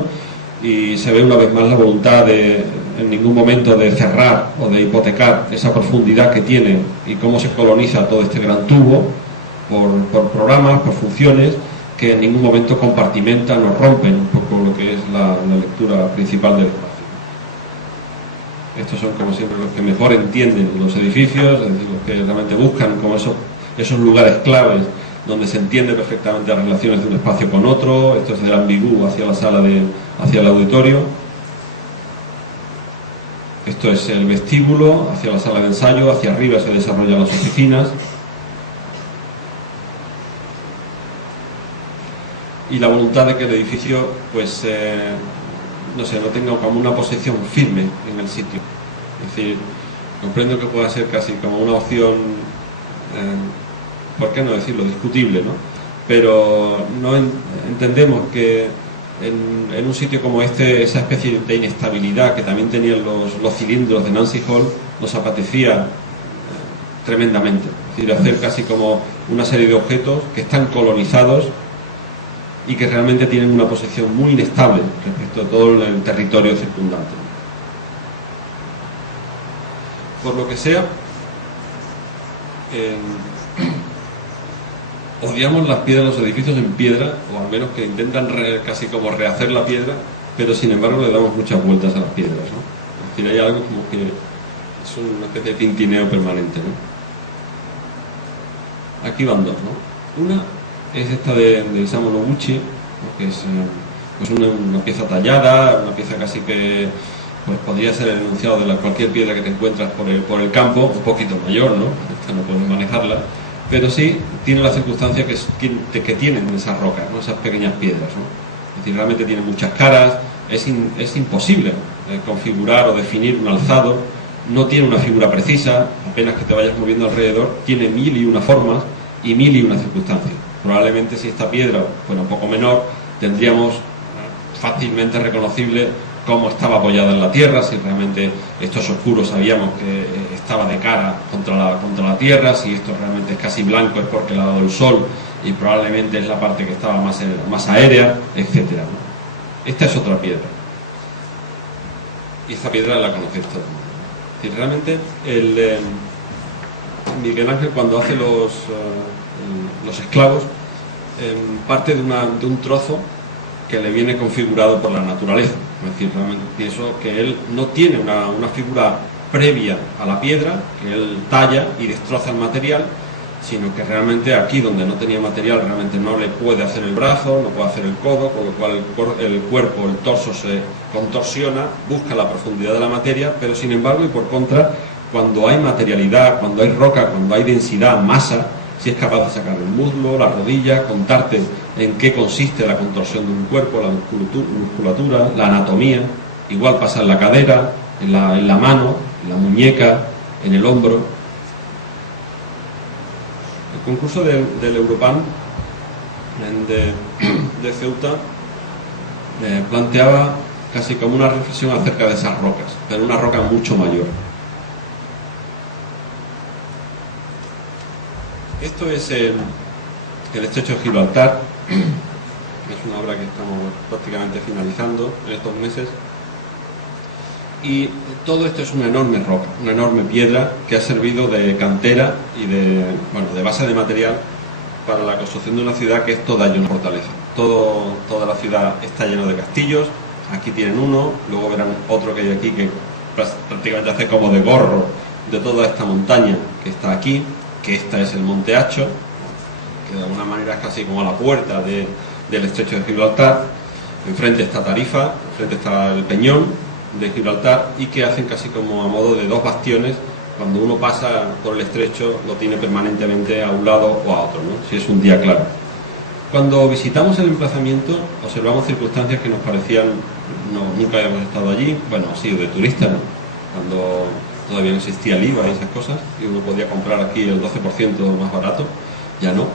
y se ve una vez más la voluntad en ningún momento de cerrar o de hipotecar esa profundidad que tiene y cómo se coloniza todo este gran tubo por programas, por funciones, que en ningún momento compartimentan o rompen un poco lo que es la lectura principal del espacio. Estos son, como siempre, los que mejor entienden los edificios, es decir, los que realmente buscan como esos lugares claves donde se entiende perfectamente las relaciones de un espacio con otro. Esto es del ambiguo hacia la sala hacia el auditorio. Esto es el vestíbulo hacia la sala de ensayo, hacia arriba se desarrollan las oficinas. Y la voluntad de que el edificio, pues, no tenga como una posición firme en el sitio. Es decir, comprendo que pueda ser casi como una opción, ¿por qué no decirlo?, discutible, ¿no? Pero no entendemos que en un sitio como este, esa especie de inestabilidad que también tenían los cilindros de Nancy Hall, nos apetecía tremendamente. Es decir, hacer casi como una serie de objetos que están colonizados y que realmente tienen una posición muy inestable respecto a todo el territorio circundante. Por lo que sea, odiamos las piedras, los edificios en piedra, o al menos que intentan casi como rehacer la piedra, pero sin embargo le damos muchas vueltas a las piedras, ¿no? Es decir, hay algo como que es una especie de tintineo permanente, ¿no? Aquí van dos, ¿no? Una es esta de Isamu Noguchi, ¿no?, que es pues una pieza tallada, una pieza casi que pues podría ser el enunciado de cualquier piedra que te encuentras por el campo, un poquito mayor, ¿no? Esta no podemos manejarla, pero sí tiene la circunstancia que tienen esas rocas, ¿no?, esas pequeñas piedras, ¿no? Es decir, realmente tienen muchas caras, es imposible configurar o definir un alzado, no tiene una figura precisa, apenas que te vayas moviendo alrededor, tiene 1001 formas y 1001 circunstancias. Probablemente si esta piedra fuera un poco menor, tendríamos fácilmente reconocible cómo estaba apoyada en la tierra, si realmente esto es oscuro, sabíamos que estaba de cara contra la tierra, si esto realmente es casi blanco es porque le ha dado el sol y probablemente es la parte que estaba más aérea, etcétera, ¿no? Esta es otra piedra, y esta piedra la conocéis todos. Y realmente Miguel Ángel, cuando hace los esclavos, parte de un trozo que le viene configurado por la naturaleza. Es decir, realmente pienso que él no tiene una figura previa a la piedra, que él talla y destroza el material, sino que realmente aquí donde no tenía material realmente no le puede hacer el brazo, no puede hacer el codo, con lo cual el cuerpo, el torso se contorsiona, busca la profundidad de la materia, pero sin embargo y por contra, cuando hay materialidad, cuando hay roca, cuando hay densidad, masa, si es capaz de sacar el muslo, la rodilla, contarte en qué consiste la contorsión de un cuerpo, la musculatura, la anatomía. Igual pasa en la cadera, en la mano, en la muñeca, en el hombro. El concurso del Europan de Ceuta planteaba casi como una reflexión acerca de esas rocas, pero una roca mucho mayor. Esto es el estrecho de Gibraltar. Es una obra que estamos prácticamente finalizando en estos meses. Y todo esto es una enorme roca, una enorme piedra que ha servido de cantera y de base de material para la construcción de una ciudad que es toda una fortaleza. Toda la ciudad está llena de castillos. Aquí tienen uno, luego verán otro que hay aquí que prácticamente hace como de gorro de toda esta montaña que está aquí, que esta es el Monte Hacho, que de alguna manera es casi como la puerta del estrecho de Gibraltar. Enfrente está Tarifa, enfrente está el Peñón, de Gibraltar y que hacen casi como a modo de dos bastiones. Cuando uno pasa por el estrecho lo tiene permanentemente a un lado o a otro, ¿no? Si es un día claro. Cuando visitamos el emplazamiento observamos circunstancias que nos parecían, nunca habíamos estado allí, bueno, ha sido de turista, ¿no? Cuando todavía no existía el IVA y esas cosas, y uno podía comprar aquí el 12% más barato, ya no.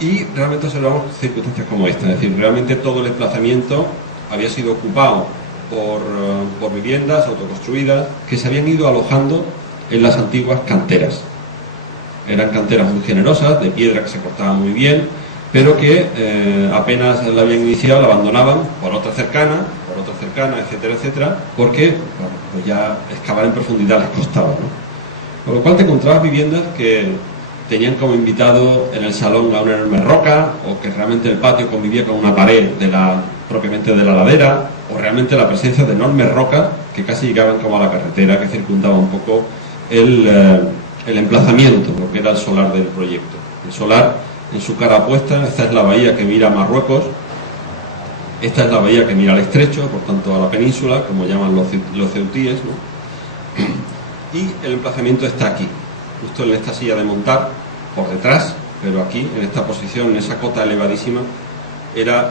Y realmente observamos circunstancias como esta, es decir, realmente todo el emplazamiento había sido ocupado por viviendas autoconstruidas que se habían ido alojando en las antiguas canteras. Eran canteras muy generosas, de piedra que se cortaba muy bien, pero que apenas la habían iniciado la abandonaban por otra cercana, etcétera, etcétera, porque bueno, pues ya excavar en profundidad les costaba, ¿no? Con lo cual te encontrabas viviendas que tenían como invitado en el salón a una enorme roca, o que realmente el patio convivía con una pared propiamente de la ladera, o realmente la presencia de enormes rocas que casi llegaban como a la carretera que circundaba un poco el emplazamiento, lo que era el solar del proyecto. El solar en su cara opuesta, esta es la bahía que mira a Marruecos, esta es la bahía que mira al estrecho, por tanto a la península, como llaman los ceutíes, ¿no? Y el emplazamiento está aquí, justo en esta silla de montar, por detrás, pero aquí, en esta posición, en esa cota elevadísima, era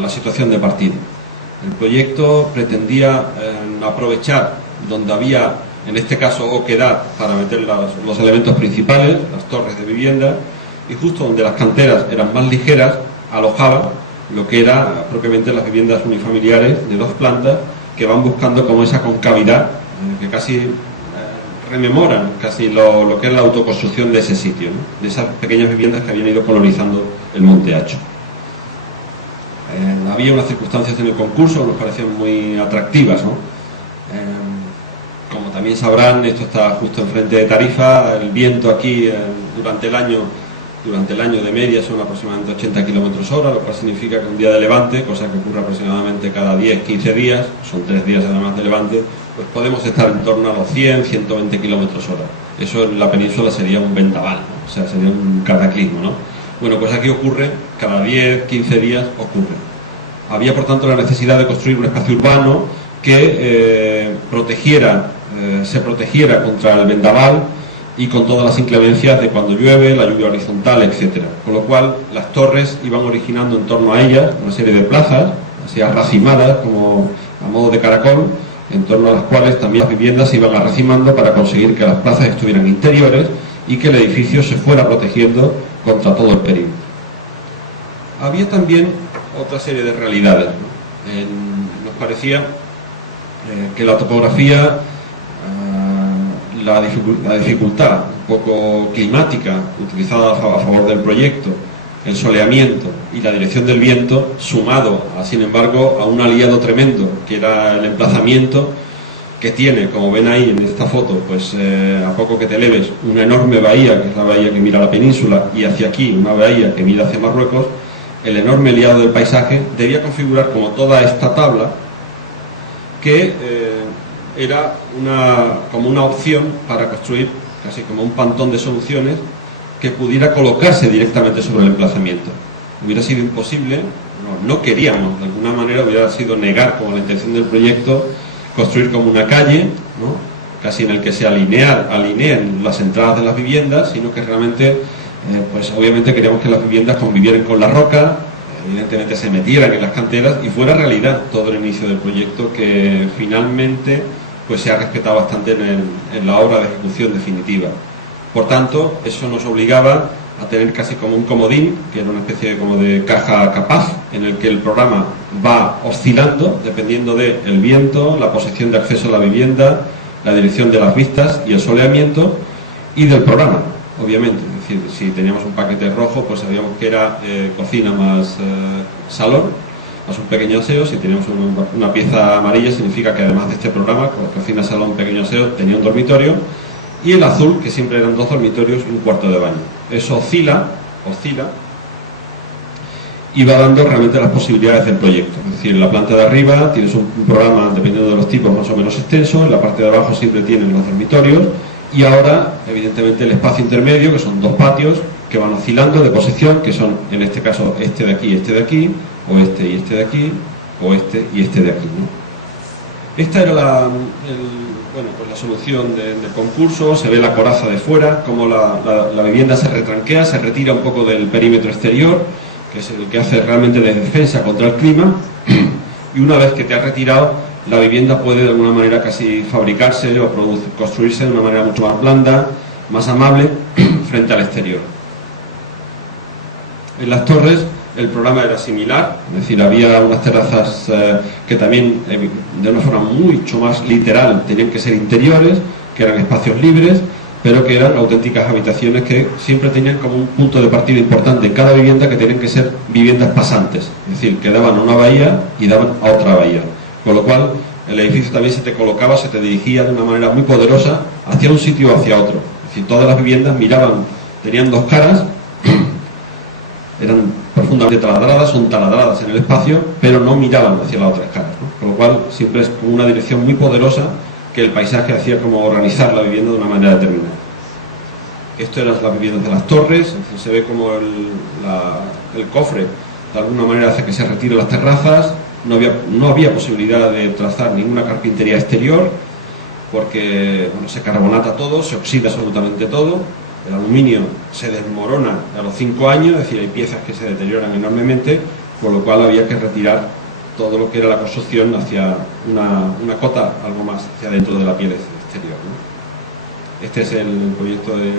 la situación de partida. El proyecto pretendía aprovechar donde había, en este caso, oquedad para meter los elementos principales, las torres de vivienda, y justo donde las canteras eran más ligeras, alojaba lo que era propiamente las viviendas unifamiliares de 2 plantas que van buscando como esa concavidad que casi rememoran casi lo que es la autoconstrucción de ese sitio, ¿no? De esas pequeñas viviendas que habían ido colonizando el Monte Hacho. Había unas circunstancias en el concurso que nos parecían muy atractivas, ¿no? Como también sabrán, esto está justo enfrente de Tarifa. El viento aquí durante el año de media son aproximadamente 80 km/h, lo cual significa que un día de levante, cosa que ocurre aproximadamente cada 10-15 días, son 3 días además de levante, pues podemos estar en torno a los 100-120 km/h. Eso en la península sería un vendaval, ¿no? O sea, sería un cataclismo, ¿no? Bueno, pues aquí ocurre, cada 10-15 días ocurre. Había por tanto la necesidad de construir un espacio urbano que se protegiera contra el vendaval y con todas las inclemencias de cuando llueve, la lluvia horizontal, etcétera. Con lo cual las torres iban originando en torno a ellas una serie de plazas, así arracimadas como a modo de caracol, en torno a las cuales también las viviendas se iban arracimando para conseguir que las plazas estuvieran interiores y que el edificio se fuera protegiendo contra todo el perímetro. Había también otra serie de realidades, ¿no? Nos parecía que la topografía, la dificultad un poco climática utilizada a favor del proyecto, el soleamiento y la dirección del viento, sumado sin embargo a un aliado tremendo que era el emplazamiento, que tiene, como ven ahí en esta foto, pues a poco que te eleves, una enorme bahía, que es la bahía que mira a la península, y hacia aquí una bahía que mira hacia Marruecos. El enorme aliado del paisaje debía configurar como toda esta tabla que era como una opción para construir casi como un pantón de soluciones que pudiera colocarse directamente sobre el emplazamiento. Hubiera sido imposible, no queríamos, de alguna manera hubiera sido negar como la intención del proyecto, construir como una calle, ¿no? Casi en el que se alineen las entradas de las viviendas, sino que realmente, pues obviamente queríamos que las viviendas convivieran con la roca, evidentemente se metieran en las canteras y fuera realidad todo el inicio del proyecto, que finalmente pues se ha respetado bastante en la obra de ejecución definitiva. Por tanto, eso nos obligaba a tener casi como un comodín, que era una especie como de caja capaz, en el que el programa va oscilando dependiendo del viento, la posición de acceso a la vivienda, la dirección de las vistas y el soleamiento, y del programa, obviamente. Es decir, si teníamos un paquete rojo, pues sabíamos que era cocina más salón, más un pequeño aseo. Si teníamos una pieza amarilla, significa que además de este programa, con cocina, salón, pequeño aseo, tenía un dormitorio. Y el azul, que siempre eran 2 dormitorios y un cuarto de baño. Eso oscila y va dando realmente las posibilidades del proyecto. Es decir, en la planta de arriba tienes un programa, dependiendo de los tipos, más o menos extenso. En la parte de abajo siempre tienen los dormitorios. Y ahora, evidentemente, el espacio intermedio, que son 2 patios que van oscilando de posición, que son, en este caso, este de aquí, o este y este de aquí, o este y este de aquí, ¿no? Esta era la solución del concurso. Se ve la coraza de fuera, como la vivienda se retranquea, se retira un poco del perímetro exterior, que es el que hace realmente de defensa contra el clima, y una vez que te has retirado, la vivienda puede de alguna manera casi fabricarse o construirse de una manera mucho más blanda, más amable frente al exterior. En las torres el programa era similar, es decir, había unas terrazas que también de una forma mucho más literal tenían que ser interiores, que eran espacios libres, pero que eran auténticas habitaciones que siempre tenían como un punto de partida importante en cada vivienda, que tenían que ser viviendas pasantes, es decir, que daban a una bahía y daban a otra bahía, con lo cual el edificio también se te colocaba, se te dirigía de una manera muy poderosa hacia un sitio o hacia otro, es decir, todas las viviendas miraban, tenían dos caras, eran profundamente taladradas, son taladradas en el espacio, pero no miraban hacia las otras caras, ¿no? Con lo cual siempre es como una dirección muy poderosa que el paisaje hacía como organizar la vivienda de una manera determinada. Esto eran las viviendas de las torres, es decir, se ve como el cofre de alguna manera hace que se retiren las terrazas. No había posibilidad de trazar ninguna carpintería exterior porque se carbonata todo, se oxida absolutamente todo. El aluminio se desmorona a los 5 años, es decir, hay piezas que se deterioran enormemente, con lo cual había que retirar todo lo que era la construcción hacia una cota algo más hacia dentro de la piel exterior, ¿no? Este es el proyecto de,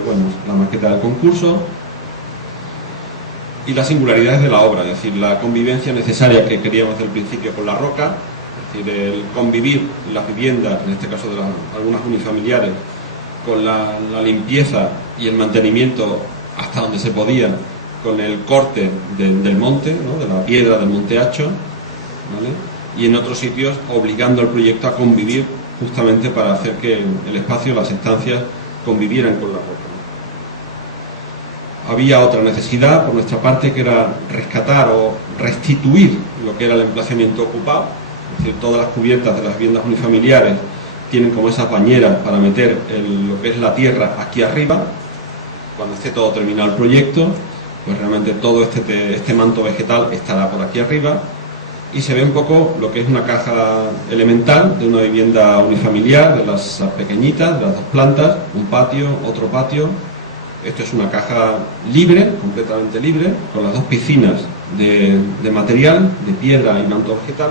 la maqueta del concurso y las singularidades de la obra, es decir, la convivencia necesaria que queríamos desde el principio con la roca, es decir, el convivir las viviendas, en este caso de algunas unifamiliares, con la limpieza y el mantenimiento hasta donde se podía, con el corte del monte, ¿no? De la piedra del Monte Hacho, ¿vale? Y en otros sitios obligando al proyecto a convivir justamente para hacer que el espacio, las estancias convivieran con la roca. Había otra necesidad por nuestra parte, que era rescatar o restituir lo que era el emplazamiento ocupado, es decir, todas las cubiertas de las viviendas unifamiliares tienen como esas bañeras para meter lo que es la tierra aquí arriba. Cuando esté todo terminado el proyecto, pues realmente todo este manto vegetal estará por aquí arriba, y se ve un poco lo que es una caja elemental de una vivienda unifamiliar, de las pequeñitas, de las 2 plantas, un patio, otro patio. Esto es una caja libre, completamente libre, con las 2 piscinas de material, de piedra y manto vegetal.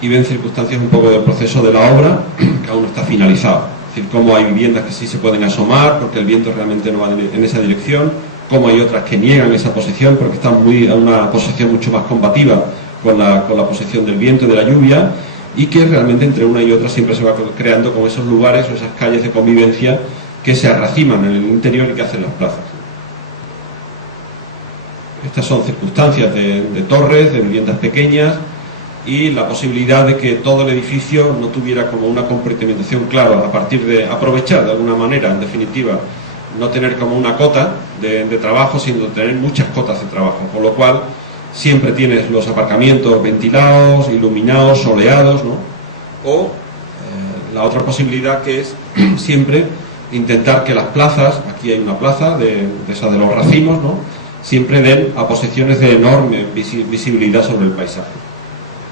Y ven circunstancias un poco del proceso de la obra que aún no está finalizado, es decir, cómo hay viviendas que sí se pueden asomar porque el viento realmente no va en esa dirección, cómo hay otras que niegan esa posición porque están en una posición mucho más combativa con la posición del viento y de la lluvia, y que realmente entre una y otra siempre se va creando como esos lugares o esas calles de convivencia que se arraciman en el interior y que hacen las plazas. Estas son circunstancias de torres, de viviendas pequeñas, y la posibilidad de que todo el edificio no tuviera como una compartimentación clara, a partir de aprovechar de alguna manera, en definitiva, no tener como una cota de trabajo, sino tener muchas cotas de trabajo, con lo cual siempre tienes los aparcamientos ventilados, iluminados, soleados, ¿no? O la otra posibilidad, que es siempre intentar que las plazas, aquí hay una plaza de esa de los racimos, ¿no? Siempre den a posiciones de enorme visibilidad sobre el paisaje.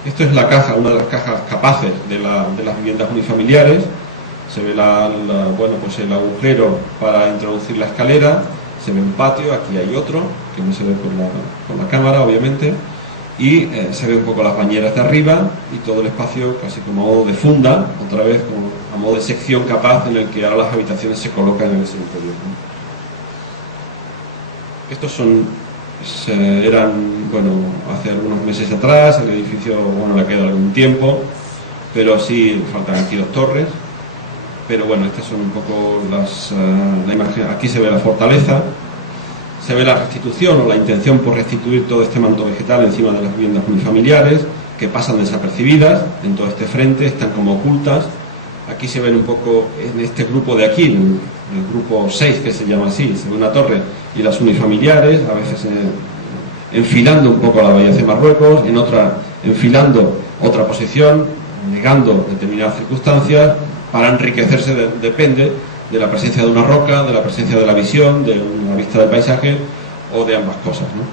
Esto es la caja, una de las cajas capaces de las viviendas unifamiliares. Se ve el agujero para introducir la escalera, se ve un patio, aquí hay otro, que no se ve con la cámara, obviamente, y se ve un poco las bañeras de arriba y todo el espacio casi como a modo de funda, otra vez como a modo de sección capaz en el que ahora las habitaciones se colocan en ese interior, ¿no? Estos eran, hace algunos meses atrás, el edificio, le queda algún tiempo, pero sí faltan aquí 2 torres. Pero estas son un poco la imagen. Aquí se ve la fortaleza, se ve la restitución o la intención por restituir todo este manto vegetal encima de las viviendas unifamiliares, que pasan desapercibidas en todo este frente, están como ocultas. Aquí se ven un poco en este grupo de aquí, el grupo 6, que se llama así, se ve una torre y las unifamiliares, a veces enfilando un poco a la bahía de Marruecos, en otra enfilando otra posición, negando determinadas circunstancias, para enriquecerse depende de la presencia de una roca, de la presencia de la visión, de una vista del paisaje o de ambas cosas, ¿no?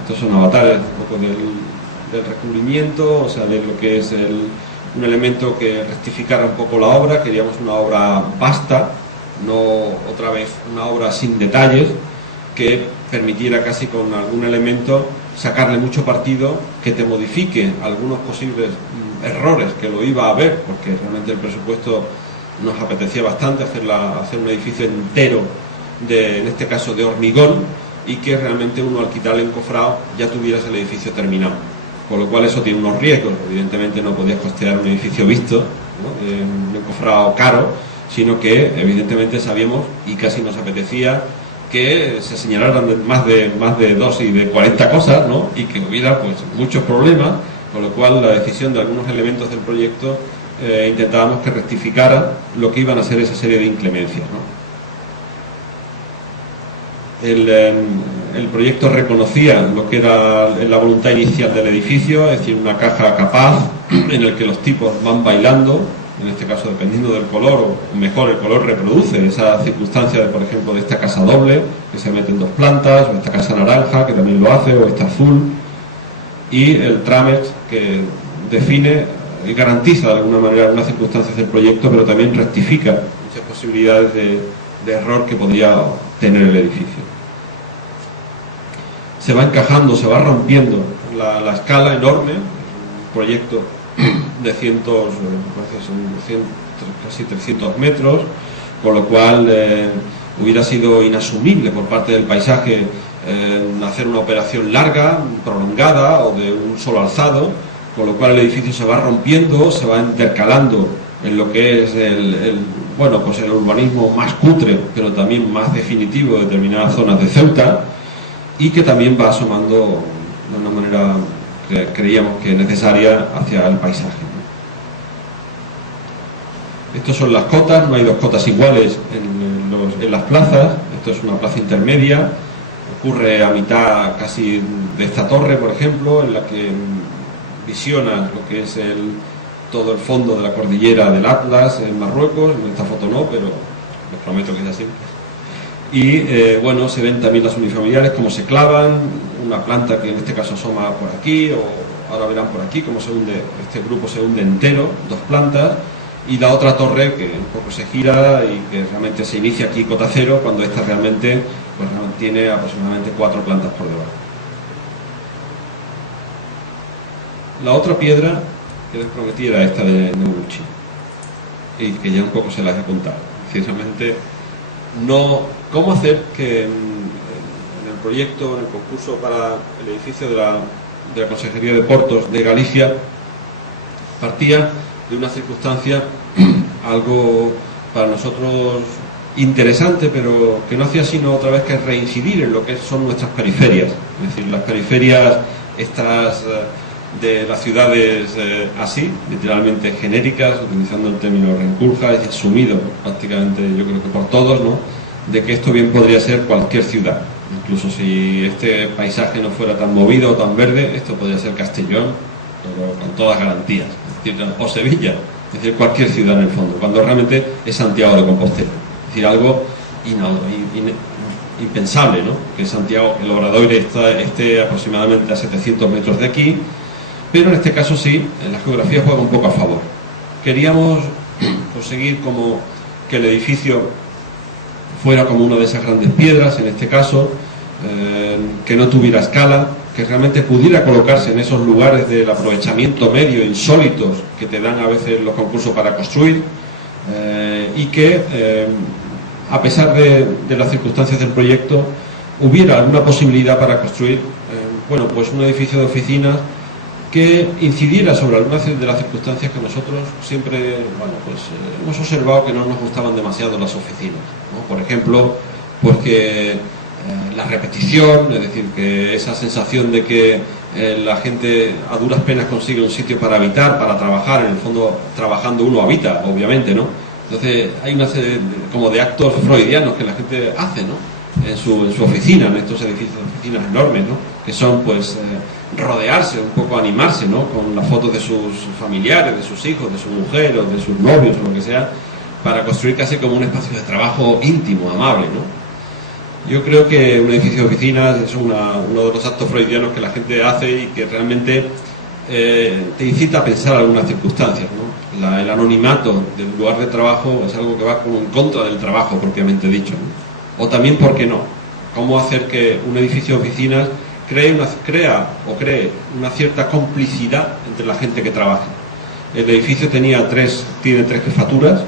Estos son avatares un poco del recubrimiento, o sea, de lo que es un elemento que rectificara un poco la obra. Queríamos una obra vasta, no otra vez una obra sin detalles, que permitiera casi con algún elemento sacarle mucho partido, que te modifique algunos posibles errores que lo iba a haber, porque realmente el presupuesto nos apetecía bastante hacer un edificio entero, en este caso de hormigón, y que realmente uno al quitar el encofrado ya tuvieras el edificio terminado. Con lo cual eso tiene unos riesgos. Evidentemente no podías costear un edificio visto, ¿no?, un encofrado caro, sino que evidentemente sabíamos y casi nos apetecía que se señalaran más de 2 y de 40 cosas, ¿no?, y que hubiera pues muchos problemas, con lo cual la decisión de algunos elementos del proyecto intentábamos que rectificara lo que iban a ser esa serie de inclemencias, ¿no? El proyecto reconocía lo que era la voluntad inicial del edificio, es decir, una caja capaz en el que los tipos van bailando, en este caso dependiendo del color, o mejor el color reproduce esa circunstancia de, por ejemplo, de esta casa doble, que se mete en 2 plantas, o esta casa naranja, que también lo hace, o esta azul, y el Tramex, que define y garantiza de alguna manera algunas circunstancias del proyecto, pero también rectifica muchas posibilidades de error que podría tener el edificio. Se va encajando, se va rompiendo la escala enorme, un proyecto de casi 300 metros, con lo cual hubiera sido inasumible por parte del paisaje hacer una operación larga, prolongada o de un solo alzado, con lo cual el edificio se va rompiendo, se va intercalando en lo que es el urbanismo más cutre, pero también más definitivo de determinadas zonas de Ceuta, y que también va asomando de una manera que creíamos que necesaria hacia el paisaje, ¿no? Estas son las cotas, no hay 2 cotas iguales en las plazas. Esto es una plaza intermedia, ocurre a mitad casi de esta torre, por ejemplo, en la que visiona lo que es todo el fondo de la cordillera del Atlas en Marruecos. En esta foto no, pero les prometo que es así. Y se ven también las unifamiliares, cómo se clavan, una planta que en este caso asoma por aquí, o ahora verán por aquí cómo se hunde, este grupo se hunde entero, 2 plantas, y la otra torre que un poco se gira y que realmente se inicia aquí cota cero, cuando esta realmente pues tiene aproximadamente 4 plantas por debajo. La otra piedra que les prometí era esta de Neuluchi, y que ya un poco se las he apuntado. Precisamente cómo hacer que en el proyecto, en el concurso para el edificio de la Consejería de Portos de Galicia, partía de una circunstancia algo para nosotros interesante, pero que no hacía sino otra vez que reincidir en lo que son nuestras periferias, es decir, las periferias estas de las ciudades así, literalmente genéricas, utilizando el término Renculja, y asumido prácticamente, yo creo que por todos, ¿no?, de que esto bien podría ser cualquier ciudad. Incluso si este paisaje no fuera tan movido o tan verde, esto podría ser Castellón, pero con todas garantías, es decir, o Sevilla, es decir, cualquier ciudad en el fondo, cuando realmente es Santiago de Compostela. Es decir, algo impensable, ¿no?, que Santiago, el Obradoiro esté aproximadamente a 700 metros de aquí. Pero en este caso sí, la geografía juega un poco a favor. Queríamos conseguir como que el edificio fuera como una de esas grandes piedras, en este caso, que no tuviera escala, que realmente pudiera colocarse en esos lugares del aprovechamiento medio insólitos que te dan a veces los concursos para construir, y que, a pesar de las circunstancias del proyecto, hubiera alguna posibilidad para construir un edificio de oficinas que incidiera sobre algunas de las circunstancias que nosotros siempre hemos observado que no nos gustaban demasiado las oficinas, ¿no? Por ejemplo, pues que la repetición, es decir, que esa sensación de que la gente a duras penas consigue un sitio para habitar, para trabajar, en el fondo trabajando uno habita, obviamente, ¿no? Entonces hay una serie como de actos freudianos que la gente hace, ¿no?, en su oficina, en estos edificios de oficinas enormes, ¿no?, que son pues rodearse, un poco animarse, ¿no?, con las fotos de sus familiares, de sus hijos, de su mujer o de sus novios o lo que sea, para construir casi como un espacio de trabajo íntimo, amable, ¿no? Yo creo que un edificio de oficinas es uno de los actos freudianos que la gente hace y que realmente te incita a pensar algunas circunstancias, ¿no? El anonimato del lugar de trabajo es algo que va como en contra del trabajo propiamente dicho, ¿no? O también, ¿por qué no? ¿Cómo hacer que un edificio de oficinas cree una cierta complicidad entre la gente que trabaja? El edificio tiene tres jefaturas,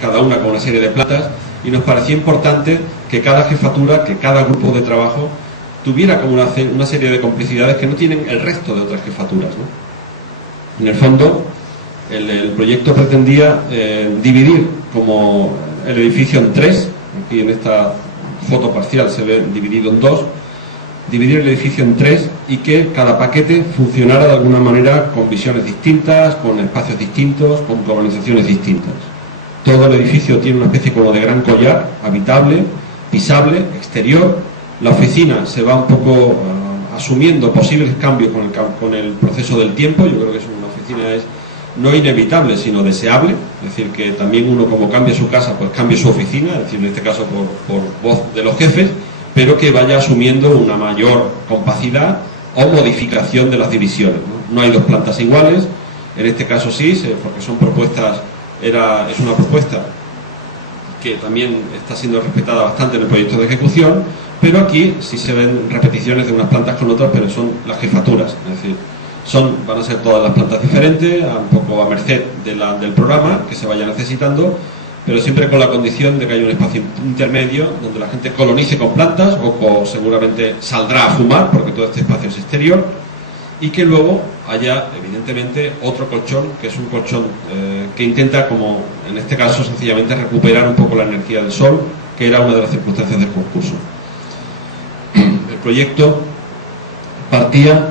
cada una con una serie de plantas, y nos parecía importante que cada jefatura, que cada grupo de trabajo tuviera como una serie de complicidades que no tienen el resto de otras jefaturas, ¿no? En el fondo, el proyecto pretendía dividir como el edificio en tres. Aquí en esta foto parcial se ve dividido en dos. Dividir el edificio en tres y que cada paquete funcionara de alguna manera con visiones distintas, con espacios distintos, con colonizaciones distintas. Todo el edificio tiene una especie como de gran collar, habitable, pisable, exterior. La oficina se va un poco asumiendo posibles cambios con el proceso del tiempo. Yo creo que una oficina es no inevitable, sino deseable. Es decir, que también uno, como cambia su casa, pues cambie su oficina, es decir, en este caso por voz de los jefes, pero que vaya asumiendo una mayor compacidad o modificación de las divisiones, ¿no? No hay dos plantas iguales, en este caso sí, porque son propuestas, es una propuesta que también está siendo respetada bastante en el proyecto de ejecución, pero aquí sí se ven repeticiones de unas plantas con otras, pero son las jefaturas, es decir, van a ser todas las plantas diferentes, un poco a merced del programa que se vaya necesitando, pero siempre con la condición de que haya un espacio intermedio donde la gente colonice con plantas o seguramente saldrá a fumar, porque todo este espacio es exterior, y que luego haya evidentemente otro colchón, que es un colchón que intenta, como en este caso sencillamente, recuperar un poco la energía del sol, que era una de las circunstancias del concurso. El proyecto partía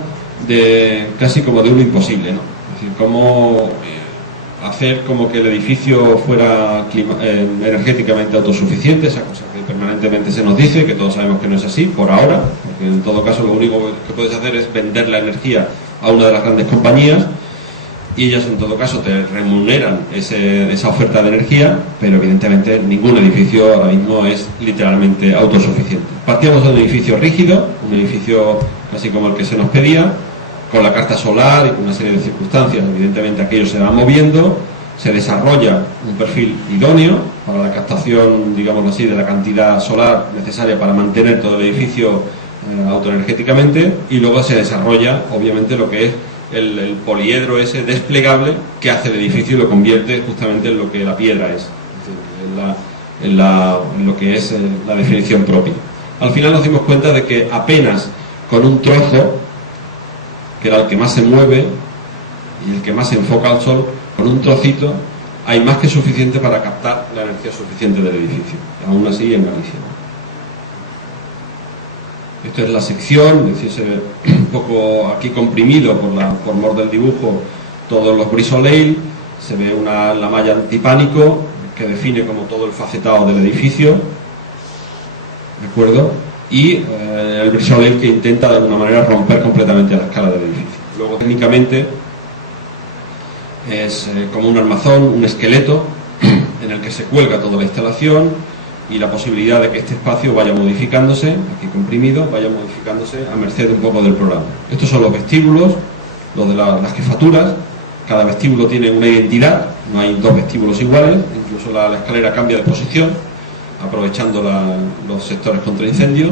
casi como de un imposible, ¿no? Es decir, cómo hacer como que el edificio fuera energéticamente autosuficiente, esa cosa que permanentemente se nos dice, que todos sabemos que no es así, por ahora, porque en todo caso lo único que puedes hacer es vender la energía a una de las grandes compañías y ellas en todo caso te remuneran esa oferta de energía, pero evidentemente ningún edificio ahora mismo es literalmente autosuficiente. Partíamos de un edificio rígido, un edificio casi como el que se nos pedía, con la carta solar y con una serie de circunstancias. Evidentemente aquello se va moviendo, se desarrolla un perfil idóneo para la captación, digámoslo así, de la cantidad solar necesaria para mantener todo el edificio autoenergéticamente, y luego se desarrolla obviamente lo que es el poliedro ese desplegable que hace el edificio y lo convierte justamente en lo que la piedra es decir, en lo que es la definición propia. Al final nos dimos cuenta de que apenas con un trozo, que era el que más se mueve y el que más se enfoca al sol, con un trocito hay más que suficiente para captar la energía suficiente del edificio, aún así en Galicia. Esto es la sección, es decir, se ve un poco aquí comprimido por mor del dibujo todos los Brisoleil, se ve la malla antipánico que define como todo el facetado del edificio, ¿de acuerdo? Y el Brisoleil que intenta de alguna manera romper completamente la escala del edificio. Luego técnicamente es como un armazón, un esqueleto en el que se cuelga toda la instalación y la posibilidad de que este espacio vaya modificándose, aquí comprimido, vaya modificándose a merced un poco del programa. Estos son los vestíbulos, los de las jefaturas. Cada vestíbulo tiene una identidad, no hay dos vestíbulos iguales, incluso la escalera cambia de posición, aprovechando los sectores contra incendio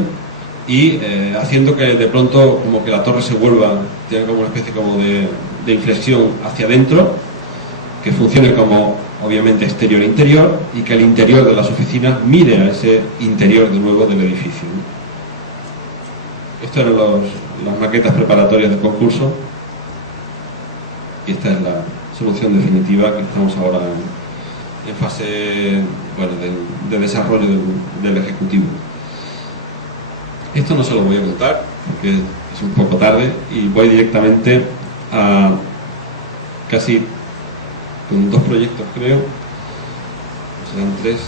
y haciendo que de pronto como que la torre se vuelva, tiene como una especie como de inflexión hacia adentro, que funcione como obviamente exterior e interior, y que el interior de las oficinas mire a ese interior de nuevo del edificio. Estas eran las maquetas preparatorias del concurso y esta es la solución definitiva, que estamos ahora en fase de desarrollo del ejecutivo. Esto no se lo voy a contar porque es un poco tarde y voy directamente a casi con dos proyectos, creo, serán tres,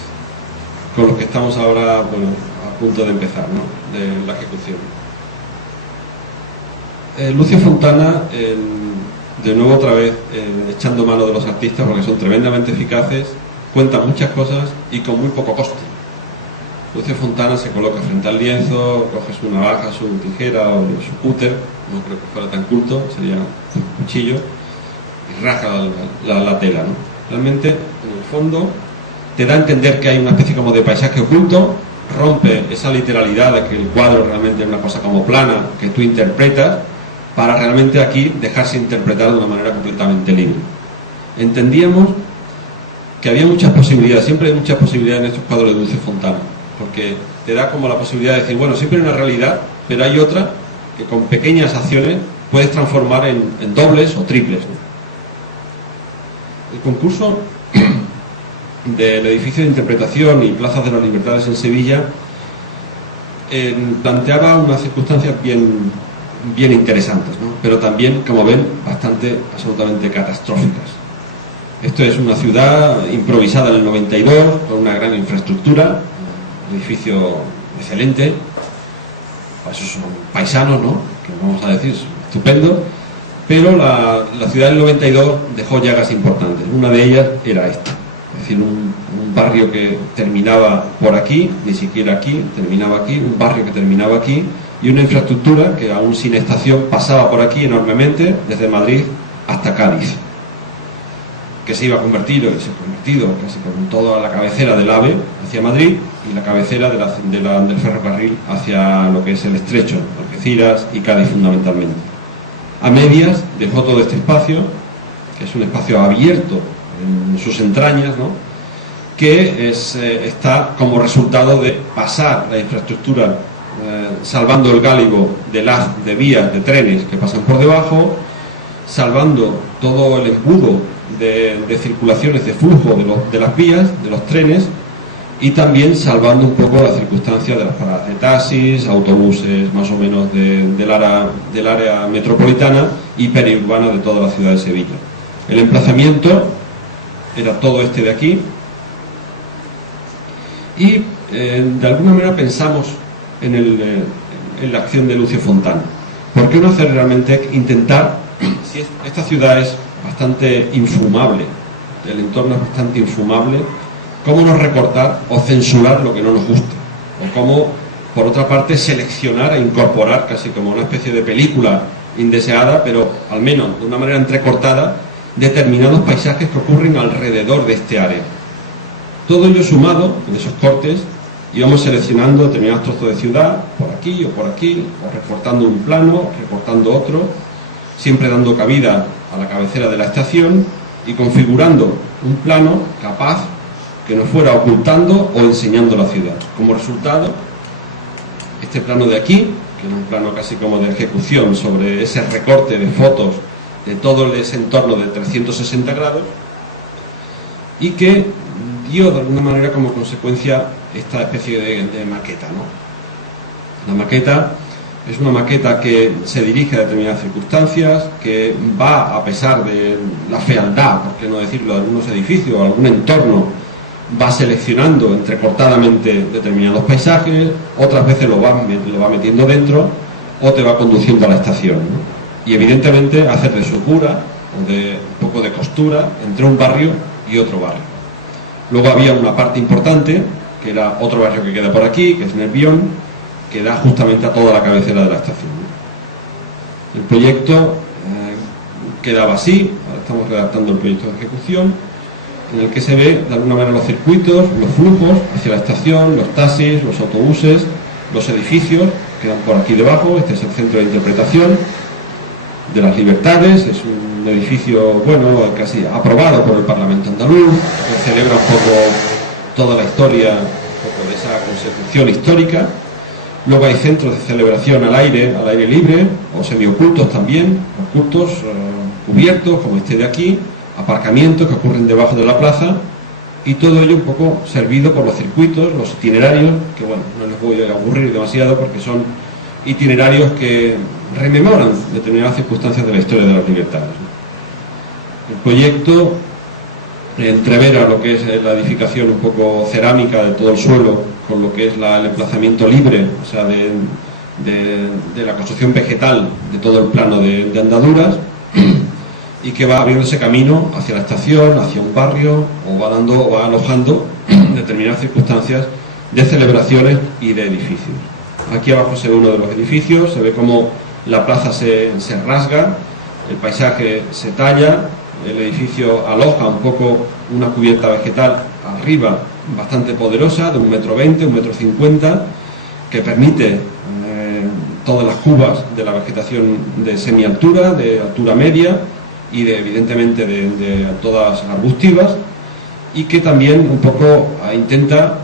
con los que estamos ahora a punto de empezar, ¿no?, de la ejecución. Lucio Fontana, de nuevo otra vez echando mano de los artistas porque son tremendamente eficaces, cuentan muchas cosas y con muy poco coste. Lucio Fontana se coloca frente al lienzo, coge su navaja, su tijera o su cúter, no creo que fuera tan culto, sería un cuchillo, y raja la tela, ¿no? Realmente, en el fondo, te da a entender que hay una especie como de paisaje oculto, rompe esa literalidad de que el cuadro realmente es una cosa como plana, que tú interpretas, para realmente aquí dejarse interpretar de una manera completamente libre. Entendíamos que había muchas posibilidades, siempre hay muchas posibilidades en estos cuadros de Lucio Fontana, porque te da como la posibilidad de decir, bueno, siempre hay una realidad, pero hay otra que con pequeñas acciones puedes transformar en dobles o triples, ¿no? El concurso del edificio de interpretación y Plazas de las Libertades en Sevilla planteaba unas circunstancias bien interesantes, ¿no? Pero también, como ven, absolutamente catastróficas. Esto es una ciudad improvisada en el 92, con una gran infraestructura, un edificio excelente, para esos son paisanos, ¿no? Que vamos a decir, estupendo, pero la ciudad del 92 dejó llagas importantes. Una de ellas era esta, es decir, un barrio que terminaba por aquí, ni siquiera aquí, terminaba aquí, un barrio que terminaba aquí, y una infraestructura que aún sin estación pasaba por aquí enormemente, desde Madrid hasta Cádiz, que se iba a convertir, o se ha convertido casi con toda la cabecera del AVE hacia Madrid y la cabecera del ferrocarril hacia lo que es el estrecho, Algeciras y Cádiz fundamentalmente. A medias dejó todo este espacio, que es un espacio abierto en sus entrañas, ¿no? Que está como resultado de pasar la infraestructura salvando el gálibo de vías de trenes que pasan por debajo, salvando todo el embudo de circulaciones de flujo de las vías, de los trenes, y también salvando un poco las circunstancias de las paradas de taxis, autobuses más o menos del área metropolitana y periurbana de toda la ciudad de Sevilla. El emplazamiento era todo este de aquí, y de alguna manera pensamos en la acción de Lucio Fontana. ¿Por qué no hacer realmente intentar, si esta ciudad es bastante infumable, el entorno es bastante infumable, cómo no recortar o censurar lo que no nos gusta? O cómo, por otra parte, seleccionar e incorporar, casi como una especie de película indeseada, pero al menos de una manera entrecortada, determinados paisajes que ocurren alrededor de este área. Todo ello sumado, en esos cortes, íbamos seleccionando determinados trozos de ciudad, por aquí, o recortando un plano, recortando otro, siempre dando cabida a la cabecera de la estación y configurando un plano capaz que nos fuera ocultando o enseñando la ciudad. Como resultado, este plano de aquí, que era un plano casi como de ejecución sobre ese recorte de fotos de todo ese entorno de 360 grados, y que dio de alguna manera como consecuencia esta especie de maqueta, ¿no? La maqueta es una maqueta que se dirige a determinadas circunstancias, que va, a pesar de la fealdad, por qué no decirlo, de algunos edificios o algún entorno, va seleccionando entrecortadamente determinados paisajes, otras veces lo va metiendo dentro o te va conduciendo a la estación, ¿no? Y evidentemente hacer de sutura o de un poco de costura entre un barrio y otro barrio. Luego había una parte importante, que era otro barrio que queda por aquí, que es Nervión, que da justamente a toda la cabecera de la estación. El proyecto quedaba así, ahora estamos redactando el proyecto de ejecución, en el que se ve de alguna manera los circuitos, los flujos hacia la estación, los taxis, los autobuses, los edificios, quedan por aquí debajo. Este es el centro de interpretación de las Libertades, es un edificio, bueno, casi aprobado por el Parlamento andaluz, que celebra un poco toda la historia, un poco de esa consecución histórica. Luego hay centros de celebración al aire libre, o semiocultos también, ocultos, cubiertos, como este de aquí, aparcamientos que ocurren debajo de la plaza, y todo ello un poco servido por los circuitos, los itinerarios, que bueno, no les voy a aburrir demasiado porque son itinerarios que rememoran determinadas circunstancias de la historia de las Libertades. El proyecto entrevera lo que es la edificación un poco cerámica de todo el suelo, con lo que es el emplazamiento libre, o sea, de la construcción vegetal de todo el plano de andaduras, y que va abriéndose camino hacia la estación, hacia un barrio, o va alojando determinadas circunstancias de celebraciones y de edificios. Aquí abajo se ve uno de los edificios, se ve cómo la plaza se rasga, el paisaje se talla, el edificio aloja un poco una cubierta vegetal arriba bastante poderosa, de 1,20 m, 1,50 m, que permite todas las cubas de la vegetación de semialtura, de altura media y evidentemente de todas arbustivas, y que también un poco intenta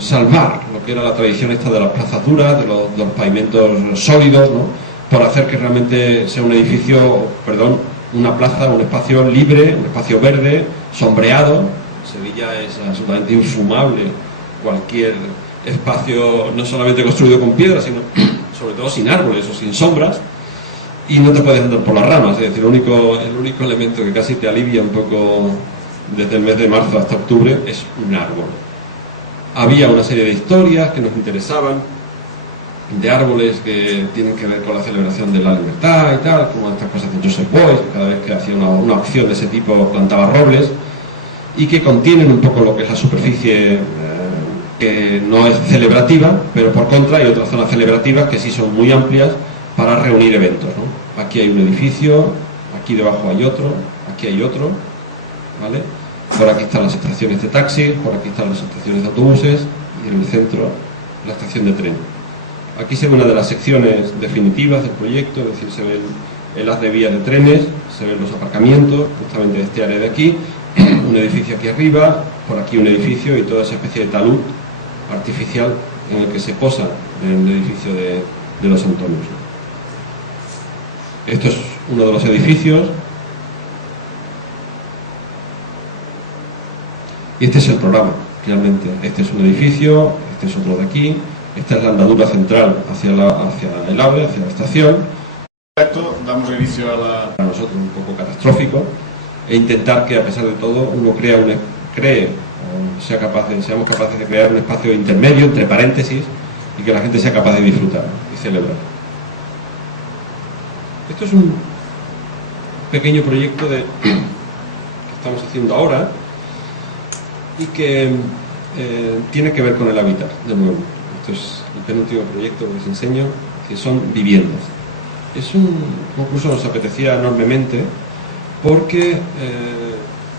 salvar lo que era la tradición esta de las plazas duras, de los pavimentos sólidos, ¿no?, por hacer que realmente sea un edificio, una plaza, un espacio libre, un espacio verde, sombreado. Sevilla es absolutamente infumable cualquier espacio no solamente construido con piedras, sino sobre todo sin árboles o sin sombras, y no te puedes andar por las ramas. Es decir, el único elemento que casi te alivia un poco desde el mes de marzo hasta octubre es un árbol. Había una serie de historias que nos interesaban, de árboles que tienen que ver con la celebración de la libertad y tal, como estas cosas de Joseph Beuys, que cada vez que hacía una opción de ese tipo plantaba robles, y que contienen un poco lo que es la superficie que no es celebrativa, pero por contra hay otras zonas celebrativas que sí son muy amplias para reunir eventos, ¿no? Aquí hay un edificio, aquí debajo hay otro, aquí hay otro, ¿vale? Por aquí están las estaciones de taxis, por aquí están las estaciones de autobuses, y en el centro la estación de tren. Aquí se ve una de las secciones definitivas del proyecto, es decir, se ve el haz de vías de trenes, se ven los aparcamientos, justamente de este área de aquí, un edificio aquí arriba, por aquí un edificio y toda esa especie de talud artificial en el que se posa en el edificio de los Antonios. Esto es uno de los edificios y este es el programa, realmente. Este es un edificio, este es otro de aquí, esta es la andadura central hacia el AVE, hacia la estación. Damos inicio Para nosotros un poco catastrófico, e intentar que a pesar de todo uno seamos capaces de crear un espacio intermedio, entre paréntesis, y que la gente sea capaz de disfrutar y celebrar. Esto es un pequeño proyecto que estamos haciendo ahora y que tiene que ver con el hábitat, de nuevo. Esto es el penúltimo proyecto que les enseño, que son viviendas. Es un concurso que nos apetecía enormemente porque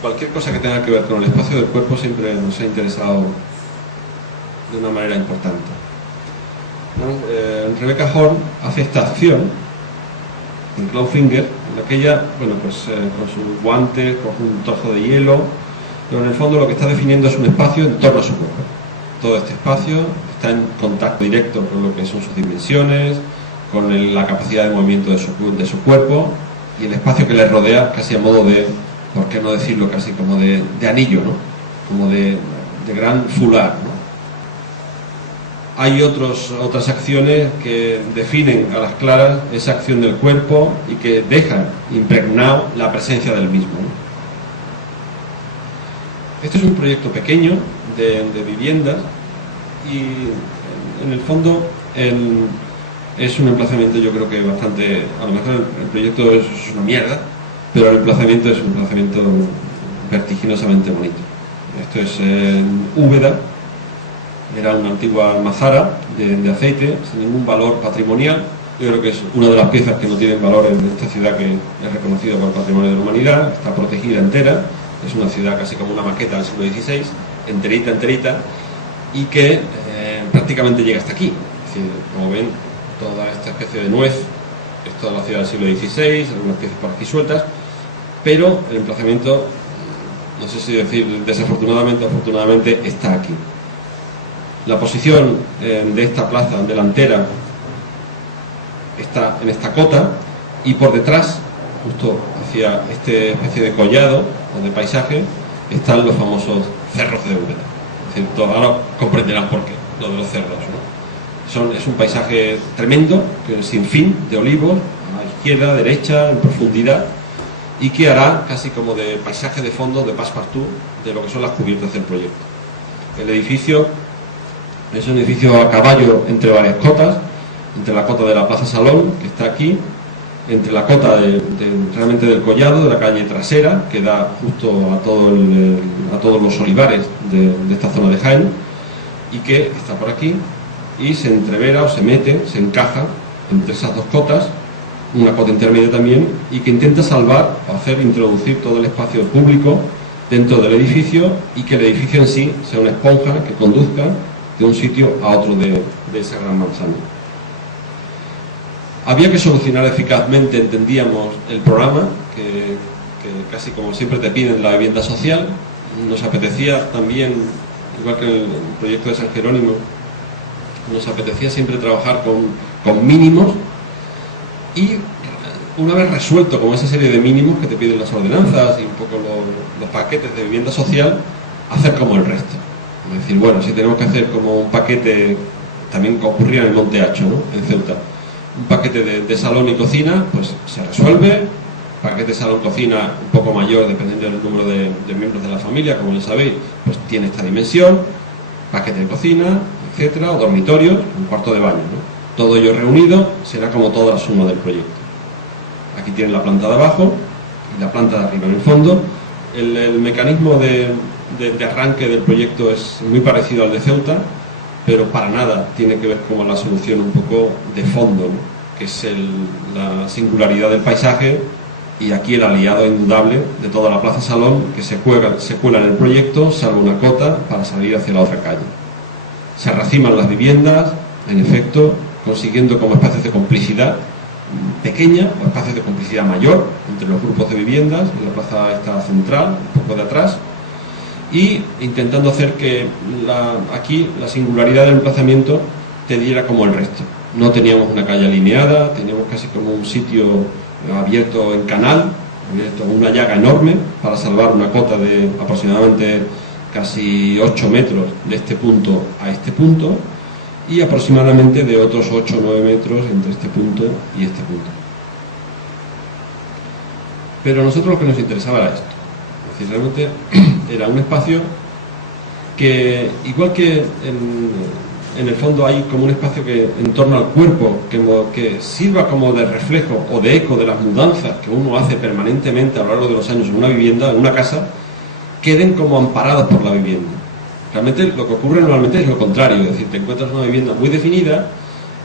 cualquier cosa que tenga que ver con el espacio del cuerpo siempre nos ha interesado de una manera importante, ¿no? Rebecca Horn hace esta acción en Clawfinger, en la que ella, con sus guantes, coge un trozo de hielo, pero en el fondo lo que está definiendo es un espacio en torno a su cuerpo. Todo este espacio está en contacto directo con lo que son sus dimensiones, con la capacidad de movimiento de su cuerpo, y el espacio que le rodea, casi a modo de, por qué no decirlo, casi como de anillo, ¿no? Como de gran fular, ¿no? Hay otras acciones que definen a las claras esa acción del cuerpo y que dejan impregnado la presencia del mismo, ¿no? Este es un proyecto pequeño de viviendas y en el fondo es un emplazamiento, yo creo que bastante, a lo mejor el proyecto es una mierda, pero el emplazamiento es un emplazamiento vertiginosamente bonito. Esto es en Úbeda, era una antigua almazara de aceite, sin ningún valor patrimonial. Yo creo que es una de las piezas que no tienen valor en esta ciudad, que es reconocida por el Patrimonio de la Humanidad, está protegida entera, es una ciudad casi como una maqueta del siglo XVI, enterita, y que prácticamente llega hasta aquí. Es decir, como ven, toda esta especie de nuez es toda la ciudad del siglo XVI, algunas piezas por aquí sueltas, pero el emplazamiento, no sé si decir desafortunadamente o afortunadamente, está aquí. La posición de esta plaza delantera está en esta cota, y por detrás, justo hacia esta especie de collado o de paisaje, están los famosos cerros de Úbeda. Es decir, ahora comprenderán por qué, lo de los cerros, ¿no? Es un paisaje tremendo, sin fin, de olivos, a izquierda, derecha, en profundidad, y que hará casi como de paisaje de fondo, de passepartout, de lo que son las cubiertas del proyecto. El edificio es un edificio a caballo entre varias cotas, entre la cota de la Plaza Salón, que está aquí, entre la cota realmente del collado, de la calle trasera, que da justo a todos los olivares de esta zona de Jaén, y que está por aquí y se entrevera o se mete, se encaja entre esas dos cotas, una cota intermedia también, y que intenta salvar o hacer introducir todo el espacio público dentro del edificio y que el edificio en sí sea una esponja que conduzca de un sitio a otro de esa gran manzana. Había que solucionar eficazmente, entendíamos, el programa, que casi como siempre te piden la vivienda social. Nos apetecía también, igual que en el proyecto de San Jerónimo, nos apetecía siempre trabajar con mínimos, y una vez resuelto con esa serie de mínimos que te piden las ordenanzas y un poco los paquetes de vivienda social, hacer como el resto. Es decir, bueno, si tenemos que hacer como un paquete, también ocurría en el Monte Hacho, ¿no?, en Ceuta, un paquete de salón y cocina, pues se resuelve. Paquete salón-cocina un poco mayor, dependiendo del número de miembros de la familia, como ya sabéis, pues tiene esta dimensión. Paquete de cocina, etcétera, o dormitorio, un cuarto de baño, ¿no? Todo ello reunido será como toda la suma del proyecto. Aquí tienen la planta de abajo y la planta de arriba. En el fondo, el mecanismo de arranque del proyecto es muy parecido al de Ceuta, pero para nada tiene que ver con la solución un poco de fondo, ¿no?, que es la singularidad del paisaje, y aquí el aliado indudable de toda la Plaza Salón, que se cuela en el proyecto, salvo una cota para salir hacia la otra calle. Se arraciman las viviendas, en efecto, consiguiendo como espacios de complicidad pequeña o espacios de complicidad mayor entre los grupos de viviendas en la plaza esta central, un poco de atrás, y intentando hacer que aquí la singularidad del emplazamiento te diera como el resto. No teníamos una calle alineada, teníamos casi como un sitio abierto en canal, abierto en una llaga enorme para salvar una cota de aproximadamente casi 8 metros de este punto a este punto, y aproximadamente de otros 8 o 9 metros entre este punto y este punto. Pero a nosotros lo que nos interesaba era esto. Es decir, realmente era un espacio que, igual que en el fondo hay como un espacio que en torno al cuerpo que sirva como de reflejo o de eco de las mudanzas que uno hace permanentemente a lo largo de los años en una vivienda, en una casa, queden como amparadas por la vivienda. Realmente lo que ocurre normalmente es lo contrario, es decir, te encuentras una vivienda muy definida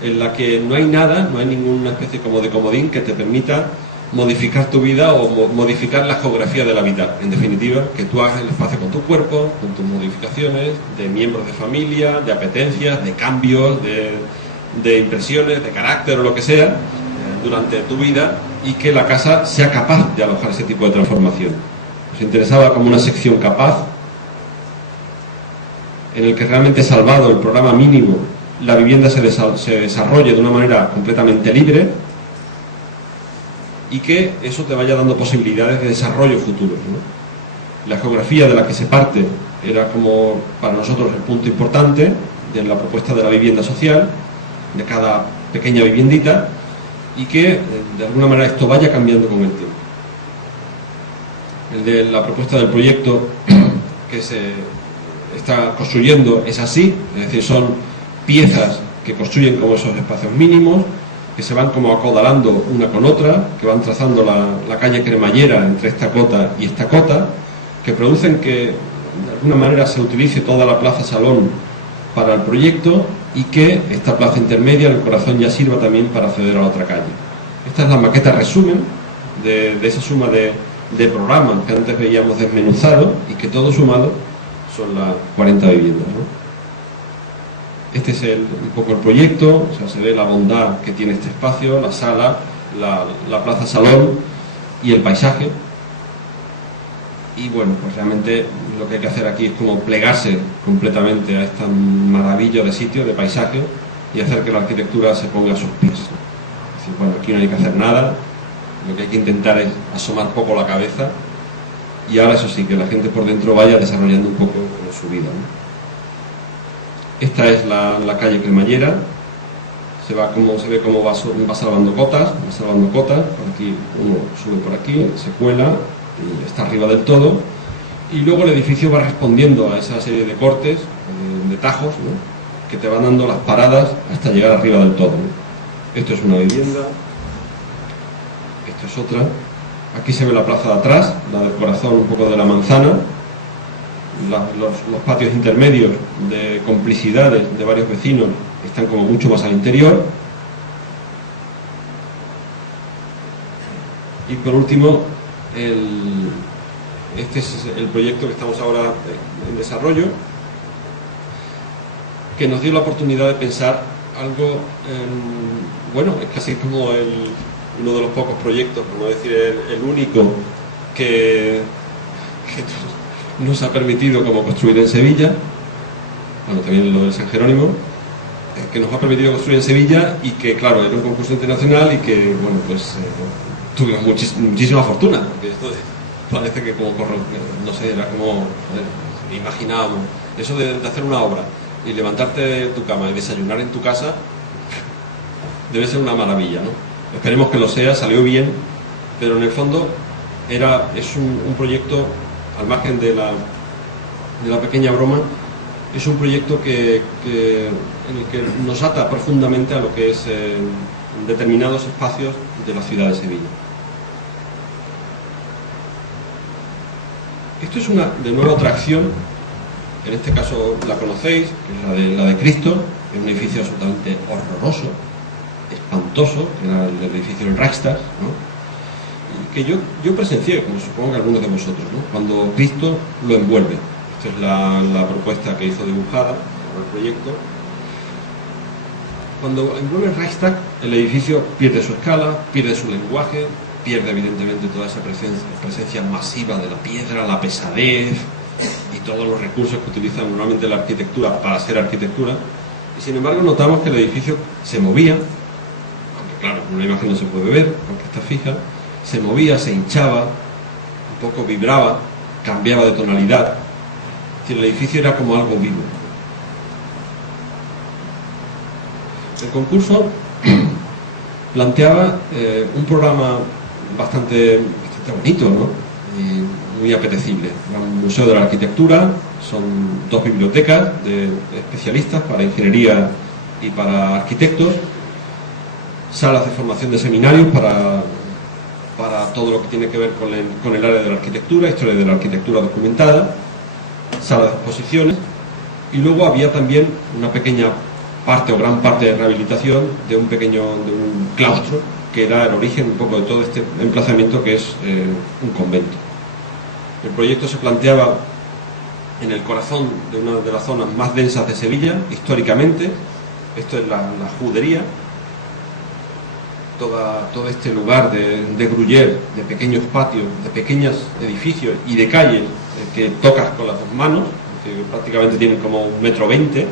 en la que no hay nada, no hay ninguna especie como de comodín que te permita modificar tu vida o modificar la geografía del habitar. En definitiva, que tú hagas el espacio con tu cuerpo, con tus modificaciones de miembros de familia, de apetencias, de cambios, de impresiones, de carácter o lo que sea, durante tu vida, y que la casa sea capaz de alojar ese tipo de transformación. Nos interesaba como una sección capaz, en el que realmente salvado el programa mínimo, la vivienda se desarrolle de una manera completamente libre, y que eso te vaya dando posibilidades de desarrollo futuro, ¿no? La geografía de la que se parte era como para nosotros el punto importante de la propuesta de la vivienda social, de cada pequeña viviendita, y que de alguna manera esto vaya cambiando con el tiempo. El de la propuesta del proyecto que se está construyendo es así, es decir, son piezas que construyen como esos espacios mínimos, que se van como acodalando una con otra, que van trazando la calle cremallera entre esta cota y esta cota, que producen que de alguna manera se utilice toda la plaza Salón para el proyecto, y que esta plaza intermedia, el corazón, ya sirva también para acceder a la otra calle. Esta es la maqueta resumen de esa suma de programas que antes veíamos desmenuzado, y que todo sumado son las 40 viviendas, ¿no? Este es un poco el proyecto, o sea, se ve la bondad que tiene este espacio, la sala, la plaza Salón y el paisaje. Y bueno, pues realmente lo que hay que hacer aquí es como plegarse completamente a esta maravilla de sitio, de paisaje, y hacer que la arquitectura se ponga a sus pies. Es decir, bueno, aquí no hay que hacer nada, lo que hay que intentar es asomar poco la cabeza, y ahora eso sí, que la gente por dentro vaya desarrollando un poco su vida, ¿no? Esta es la calle cremallera, se ve cómo va salvando cotas, por aquí uno sube por aquí, se cuela y está arriba del todo, y luego el edificio va respondiendo a esa serie de cortes, de tajos, ¿no?, que te van dando las paradas hasta llegar arriba del todo, ¿no? Esto es una vivienda, esto es otra. Aquí se ve la plaza de atrás, la del corazón, un poco de la manzana, los patios intermedios de complicidades de varios vecinos están como mucho más al interior. Y por último, este es el proyecto que estamos ahora en desarrollo, que nos dio la oportunidad de pensar algo, bueno, es casi como uno de los pocos proyectos, por no decir el único, que nos ha permitido como construir en Sevilla, bueno, también lo del San Jerónimo, que nos ha permitido construir en Sevilla y que, claro, era un concurso internacional y que, bueno, pues tuvimos muchísima fortuna, porque esto parece que como, no sé, era como, imaginábamos, eso de hacer una obra y levantarte de tu cama y desayunar en tu casa, debe ser una maravilla, ¿no? Esperemos que lo sea, salió bien, pero en el fondo es un proyecto, al margen de la pequeña broma, es un proyecto en el que nos ata profundamente a lo que es determinados espacios de la ciudad de Sevilla. Esto es de nuevo otra acción, en este caso la conocéis, que es la de Cristo, es un edificio absolutamente horroroso, espantoso, que era el edificio del Reichstag, ¿no? Y que yo presencié, como supongo que algunos de vosotros, ¿no? Cuando Cristo lo envuelve. Esta es la propuesta que hizo dibujada por el proyecto. Cuando envuelve el Reichstag, el edificio pierde su escala, pierde su lenguaje, pierde evidentemente toda esa presencia masiva de la piedra, la pesadez y todos los recursos que utiliza normalmente la arquitectura para ser arquitectura. Y sin embargo notamos que el edificio se movía, aunque claro, en una imagen no se puede ver, aunque está fija, se movía, se hinchaba, un poco vibraba, cambiaba de tonalidad. Es decir, el edificio era como algo vivo. El concurso planteaba un programa bastante bonito, ¿no? Y muy apetecible. Era un museo de la arquitectura, son 2 bibliotecas de especialistas para ingeniería y para arquitectos, salas de formación de seminarios para todo lo que tiene que ver con el área de la arquitectura, historia de la arquitectura documentada, salas de exposiciones, y luego había también una pequeña parte o gran parte de rehabilitación de un claustro, que era el origen un poco de todo este emplazamiento, que es un convento. El proyecto se planteaba en el corazón de una de las zonas más densas de Sevilla, históricamente. Esto es la Judería, todo este lugar de gruyer, de pequeños patios, de pequeños edificios y de calles que tocas con las 2 manos, que prácticamente tienen como 1,20 m.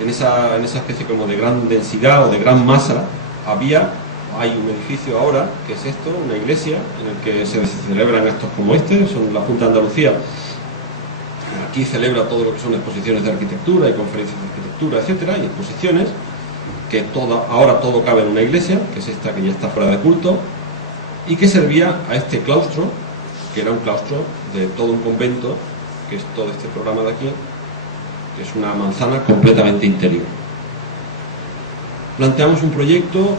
En esa especie como de gran densidad o de gran masa hay un edificio ahora, que es esto, una iglesia, en el que se celebran actos como este, son la Junta de Andalucía. Aquí celebra todo lo que son exposiciones de arquitectura y conferencias de arquitectura, etcétera, y exposiciones, que ahora todo cabe en una iglesia, que es esta que ya está fuera de culto, y que servía a este claustro, que era un claustro de todo un convento, que es todo este programa de aquí, que es una manzana completamente interior. Planteamos un proyecto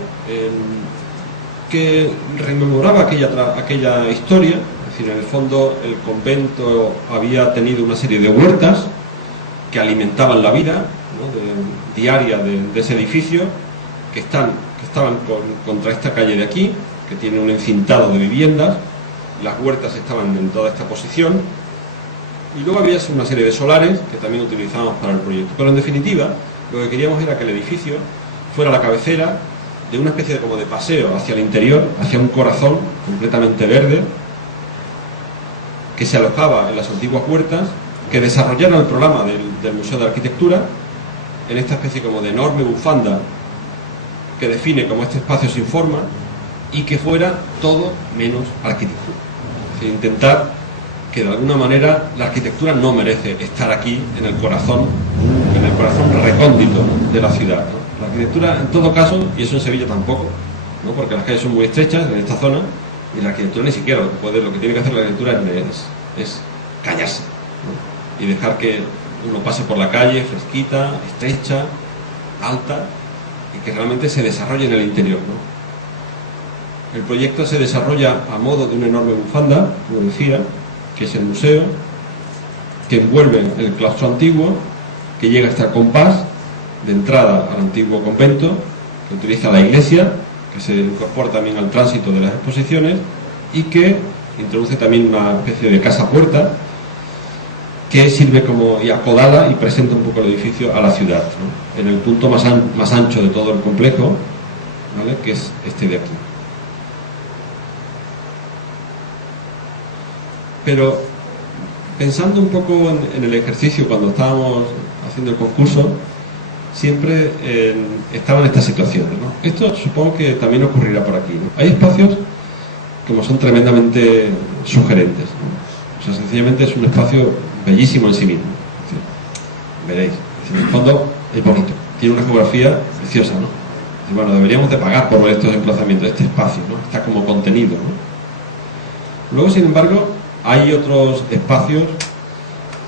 que rememoraba aquella historia, es decir, en el fondo el convento había tenido una serie de huertas que alimentaban la vida, ¿no?, diaria de ese edificio, que estaban contra esta calle de aquí, que tiene un encintado de viviendas. Las huertas estaban en toda esta posición, y luego había una serie de solares que también utilizamos para el proyecto. Pero en definitiva, lo que queríamos era que el edificio fuera la cabecera de una especie de paseo hacia el interior, hacia un corazón completamente verde, que se alojaba en las antiguas huertas, que desarrollara el programa del Museo de Arquitectura en esta especie de enorme bufanda que define como este espacio sin forma, y que fuera todo menos arquitectura. Es decir, intentar que de alguna manera la arquitectura no merece estar aquí en el corazón recóndito de la ciudad, ¿no? La arquitectura, en todo caso, y eso en Sevilla tampoco, ¿no?, porque las calles son muy estrechas en esta zona, y la arquitectura ni siquiera lo que tiene que hacer la arquitectura es callarse, ¿no?, y dejar que uno pase por la calle fresquita, estrecha, alta, y que realmente se desarrolle en el interior, ¿no? El proyecto se desarrolla a modo de una enorme bufanda, como decía, que es el museo, que envuelven el claustro antiguo, que llega hasta el compás de entrada al antiguo convento, que utiliza la iglesia, que se incorpora también al tránsito de las exposiciones y que introduce también una especie de casa-puerta que sirve como y acodala y presenta un poco el edificio a la ciudad, ¿no? En el punto más ancho de todo el complejo, ¿vale? Que es este de aquí. Pero pensando un poco en el ejercicio cuando estábamos haciendo el concurso, siempre estaba en estas situaciones, ¿no? Esto supongo que también ocurrirá por aquí, ¿no? Hay espacios como son tremendamente sugerentes, ¿no? O sea, sencillamente es un espacio bellísimo en sí mismo. Veréis, en el fondo es bonito, tiene una geografía preciosa, ¿no? Y bueno, deberíamos de pagar por ver estos emplazamientos, este espacio, ¿no? Está como contenido, ¿no? Luego, sin embargo, hay otros espacios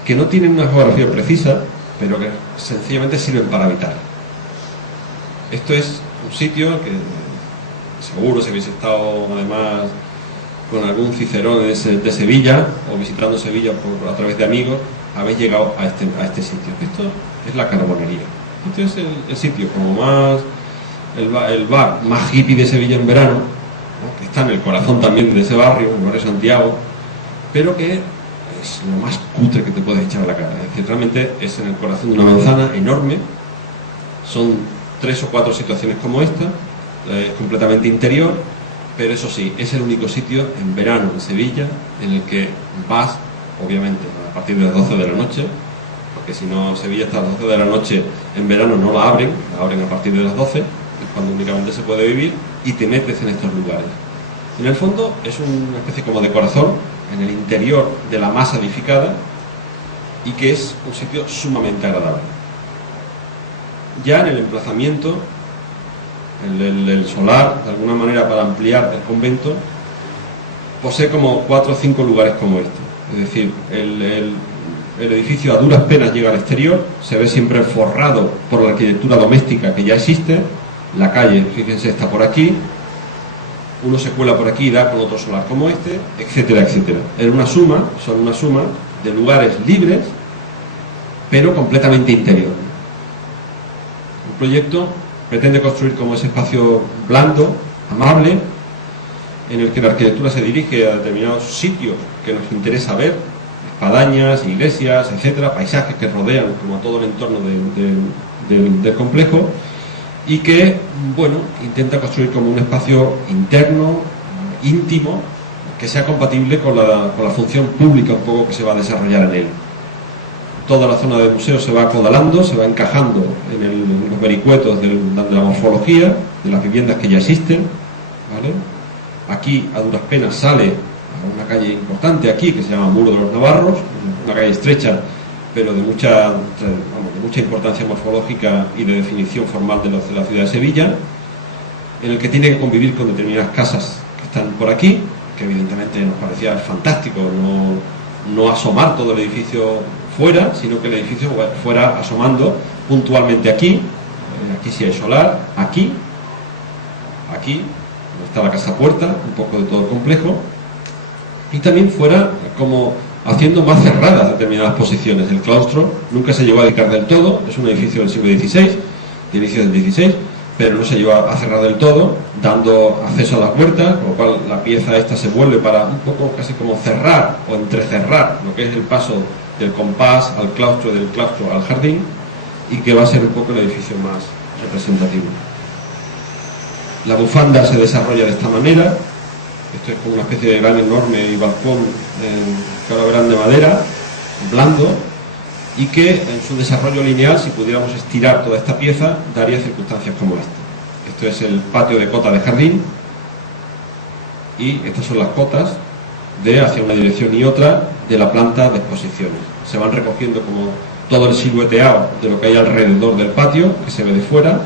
que no tienen una geografía precisa, pero que sencillamente sirven para habitar. Esto es un sitio que seguro, si habéis estado además con algún cicerón de Sevilla o visitando Sevilla a través de amigos, habéis llegado a este sitio. Esto es la Carbonería. Este es el sitio como más, el bar más hippie de Sevilla en verano, ¿no? Que está en el corazón también de ese barrio, el barrio Santiago, pero que es lo más cutre que te puedes echar a la cara. Es decir, realmente es en el corazón de una manzana enorme. Son 3 o 4 situaciones como esta, es completamente interior, pero eso sí, es el único sitio en verano en Sevilla en el que vas, obviamente, a partir de las 12 de la noche, porque si no, Sevilla hasta las 12 de la noche en verano no la abren a partir de las 12, es cuando únicamente se puede vivir, y te metes en estos lugares. En el fondo es una especie como de corazón en el interior de la masa edificada y que es un sitio sumamente agradable. Ya en el emplazamiento, el solar, de alguna manera para ampliar el convento, posee como 4 o 5 lugares como este. Es decir, el edificio a duras penas llega al exterior, se ve siempre forrado por la arquitectura doméstica que ya existe. La calle, fíjense, está por aquí, uno se cuela por aquí y da con otro solar como este, etcétera, etcétera. Son una suma de lugares libres, pero completamente interior. El proyecto pretende construir como ese espacio blando, amable, en el que la arquitectura se dirige a determinados sitios que nos interesa ver, espadañas, iglesias, etcétera, paisajes que rodean como todo el entorno del complejo, y que, bueno, intenta construir como un espacio interno, íntimo, que sea compatible con la función pública un poco que se va a desarrollar en él. Toda la zona del museo se va acodalando, se va encajando en los vericuetos de la morfología, de las viviendas que ya existen, ¿vale? Aquí, a duras penas, sale a una calle importante aquí, que se llama Muro de los Navarros, una calle estrecha, pero de mucha importancia morfológica y de definición formal de la ciudad de Sevilla, en el que tiene que convivir con determinadas casas que están por aquí, que evidentemente nos parecía fantástico no asomar todo el edificio fuera, sino que el edificio fuera asomando puntualmente aquí. Aquí sí hay solar, aquí donde está la casa puerta, un poco de todo el complejo, y también fuera como haciendo más cerradas determinadas posiciones. El claustro nunca se llegó a dedicar del todo, es un edificio del siglo XVI, de inicio del XVI, pero no se llegó a cerrar del todo, dando acceso a las puertas, con lo cual la pieza esta se vuelve para un poco casi como cerrar o entrecerrar lo que es el paso del compás al claustro, del claustro al jardín, y que va a ser un poco el edificio más representativo. La bufanda se desarrolla de esta manera. Esto es como una especie de gran enorme y balcón que ahora verán de madera, blando, y que en su desarrollo lineal, si pudiéramos estirar toda esta pieza, daría circunstancias como esta. Esto es el patio de cota de jardín, y estas son las cotas de hacia una dirección y otra de la planta de exposiciones. Se van recogiendo como todo el silueteado de lo que hay alrededor del patio, que se ve de fuera,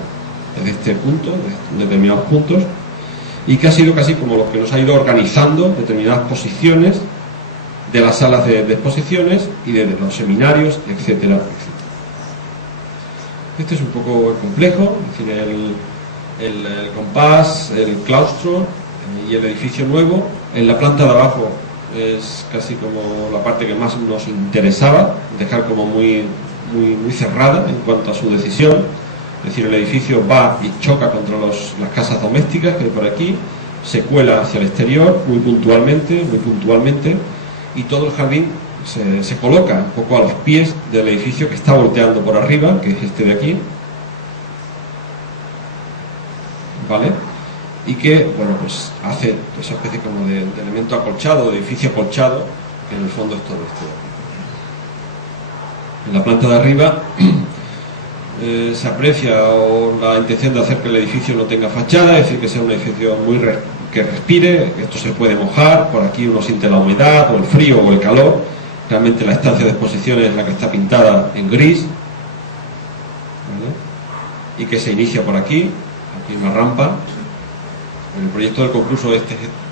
desde este punto, de determinados puntos, y que ha sido casi como lo que nos ha ido organizando determinadas posiciones de las salas de exposiciones y de los seminarios, etcétera, etcétera. Este es un poco complejo, es decir, el compás, el claustro y el edificio nuevo. En la planta de abajo es casi como la parte que más nos interesaba, dejar como muy cerrada en cuanto a su decisión. Es decir, el edificio va y choca contra las casas domésticas que hay por aquí, se cuela hacia el exterior muy puntualmente, y todo el jardín se coloca un poco a los pies del edificio que está volteando por arriba, que es este de aquí, ¿vale? Y que, bueno, pues hace esa especie como de elemento acolchado, de edificio acolchado, que en el fondo es todo esto de aquí. En la planta de arriba se aprecia la intención de hacer que el edificio no tenga fachada, es decir, que sea un edificio que respire. Esto se puede mojar, por aquí uno siente la humedad o el frío o el calor. Realmente la estancia de exposición es la que está pintada en gris, ¿vale? Y que se inicia por aquí hay una rampa. En el proyecto del concurso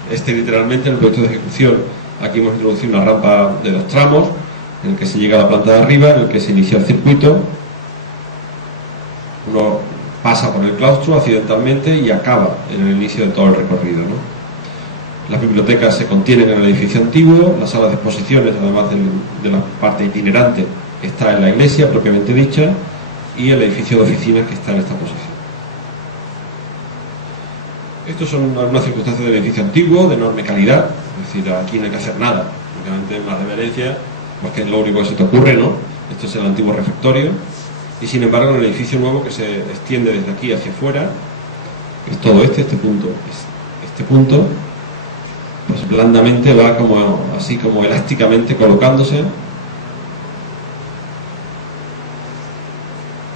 literalmente, en el proyecto de ejecución, aquí hemos introducido una rampa de 2 tramos, en el que se llega a la planta de arriba, en el que se inicia el circuito. Uno pasa por el claustro accidentalmente y acaba en el inicio de todo el recorrido, ¿no? Las bibliotecas se contienen en el edificio antiguo, las salas de exposiciones, además de la parte itinerante, está en la iglesia propiamente dicha, y el edificio de oficinas que está en esta posición. Estos son algunas circunstancias del edificio antiguo, de enorme calidad, es decir, aquí no hay que hacer nada, únicamente una reverencia, porque es lo único que se te ocurre, ¿no? Esto es el antiguo refectorio. Y sin embargo, en el edificio nuevo, que se extiende desde aquí hacia afuera, es todo este punto, pues blandamente va como así como elásticamente colocándose.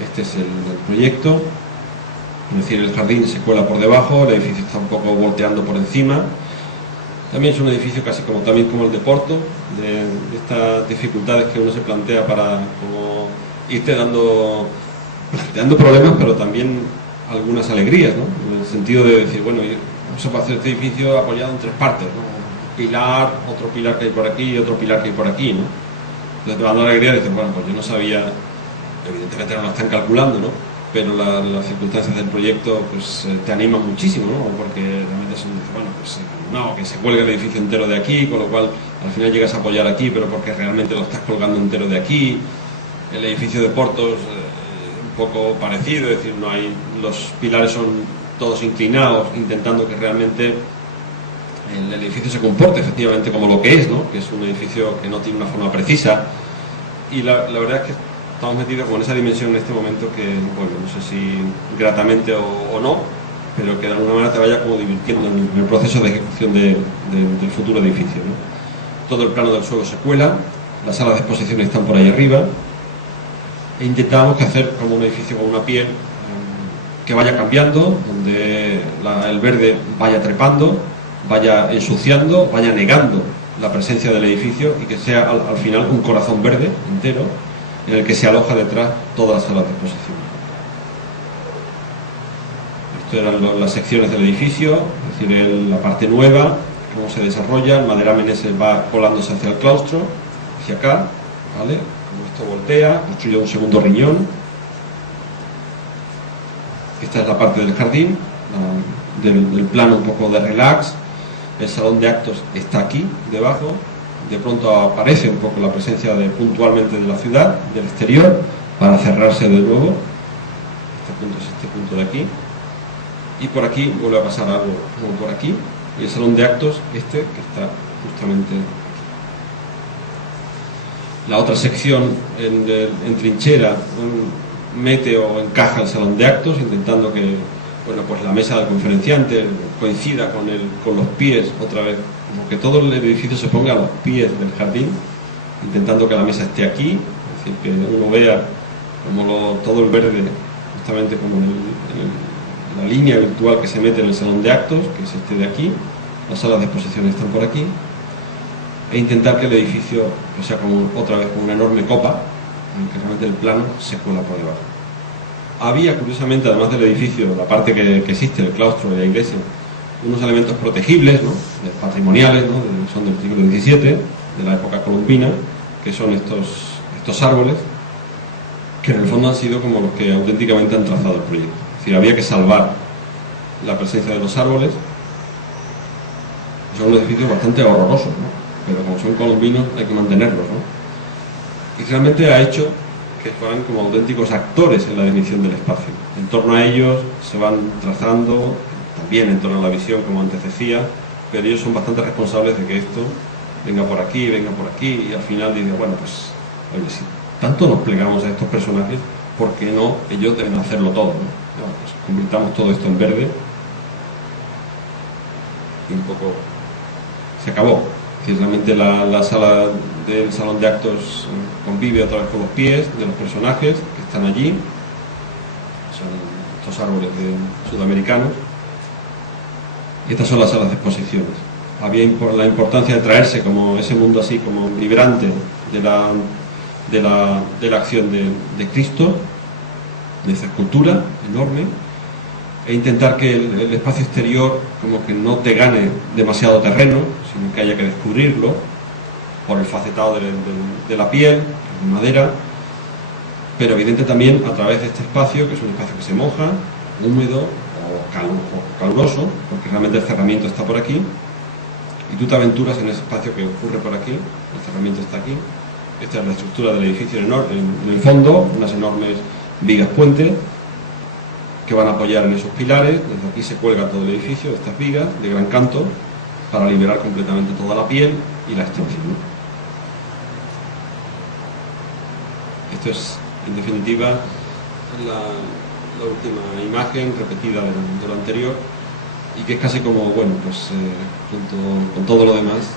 Este es el proyecto, es decir, el jardín se cuela por debajo, el edificio está un poco volteando por encima. También es un edificio casi también como el de Porto, de estas dificultades que uno se plantea para como irte dando problemas, pero también algunas alegrías, ¿no? En el sentido de decir, bueno, vamos a hacer este edificio apoyado en 3 partes, ¿no? Un pilar, otro pilar que hay por aquí y otro pilar que hay por aquí, ¿no? Entonces te va dando alegría y dices, bueno, pues yo no sabía, evidentemente no lo están calculando, ¿no? Pero las circunstancias del proyecto pues te animan muchísimo, ¿no? Porque realmente son, bueno, pues no, que se cuelgue el edificio entero de aquí, con lo cual al final llegas a apoyar aquí, pero porque realmente lo estás colgando entero de aquí. El edificio de Portos un poco parecido, es decir, los pilares son todos inclinados, intentando que realmente el edificio se comporte efectivamente como lo que es, ¿no? Que es un edificio que no tiene una forma precisa. Y la verdad es que estamos metidos con esa dimensión en este momento que, bueno, no sé si gratamente o no, pero que de alguna manera te vaya como divirtiendo en el proceso de ejecución del futuro edificio, ¿no? Todo el plano del suelo se cuela, las salas de exposiciones están por ahí arriba, e intentamos hacer como un edificio con una piel que vaya cambiando, donde el verde vaya trepando, vaya ensuciando, vaya negando la presencia del edificio y que sea al final un corazón verde entero en el que se aloja detrás todas las salas de exposición. Esto eran las secciones del edificio, es decir, la parte nueva, cómo se desarrolla. El maderamen se va colándose hacia el claustro, hacia acá, ¿vale? Como esto voltea, construye un segundo riñón. Esta es la parte del jardín, del plano un poco de relax. El salón de actos está aquí, debajo. De pronto aparece un poco la presencia puntualmente de la ciudad, del exterior, para cerrarse de nuevo. Este punto es este punto de aquí. Y por aquí vuelve a pasar algo como por aquí. Y el salón de actos, que está justamente aquí. La otra sección en trinchera mete o encaja el salón de actos, intentando que, bueno, pues la mesa del conferenciante coincida con los pies otra vez, como que todo el edificio se ponga a los pies del jardín, intentando que la mesa esté aquí, es decir, que uno vea como todo el verde, justamente como la línea virtual que se mete en el salón de actos, que es este de aquí. Las salas de exposiciones están por aquí, e intentar que el edificio pues, sea como otra vez como una enorme copa, en que realmente el plano se cuela por debajo. Había, curiosamente, además del edificio, la parte que existe, el claustro de la iglesia, unos elementos protegibles, ¿no? Patrimoniales, ¿no? Son del siglo XVII, de la época colombina, que son estos árboles, que en el fondo han sido como los que auténticamente han trazado el proyecto. Es decir, había que salvar la presencia de los árboles. Son unos edificios bastante horrorosos, ¿no? pero como son colombinos hay que mantenerlos, ¿no? Y realmente ha hecho que fueran como auténticos actores en la definición del espacio. En torno a ellos se van trazando, también en torno a la visión, como antes decía, pero ellos son bastante responsables de que esto venga por aquí, y al final dicen, bueno, pues, oye, si tanto nos plegamos a estos personajes, ¿por qué no ellos deben hacerlo todo, ¿no? Bueno, pues convirtamos todo esto en verde y un poco se acabó. Es decir, realmente la sala del salón de actos convive otra vez con los pies de los personajes que están allí, son estos árboles sudamericanos, y estas son las salas de exposiciones. Había la importancia de traerse como ese mundo así como vibrante de la acción de Cristo, de esa escultura enorme, e intentar que el espacio exterior como que no te gane demasiado terreno, sino que haya que descubrirlo por el facetado de la piel, de madera, pero evidente también a través de este espacio, que es un espacio que se moja, húmedo o caluroso, porque realmente el cerramiento está por aquí, y tú te aventuras en ese espacio que ocurre por aquí, el cerramiento está aquí. Esta es la estructura del edificio en el fondo, unas enormes vigas puente que van a apoyar en esos pilares. Desde aquí se cuelga todo el edificio de estas vigas de gran canto para liberar completamente toda la piel y la extensión. Esto es, en definitiva, la última imagen repetida de lo anterior, y que es casi como, bueno, pues junto con todo lo demás,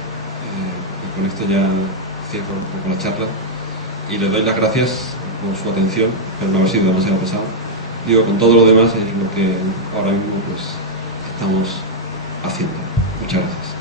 y con esto ya cierro un poco la charla y les doy las gracias por su atención, pero no haber sido demasiado pesado. Digo, con todo lo demás es lo que ahora mismo pues estamos haciendo. Muchas gracias.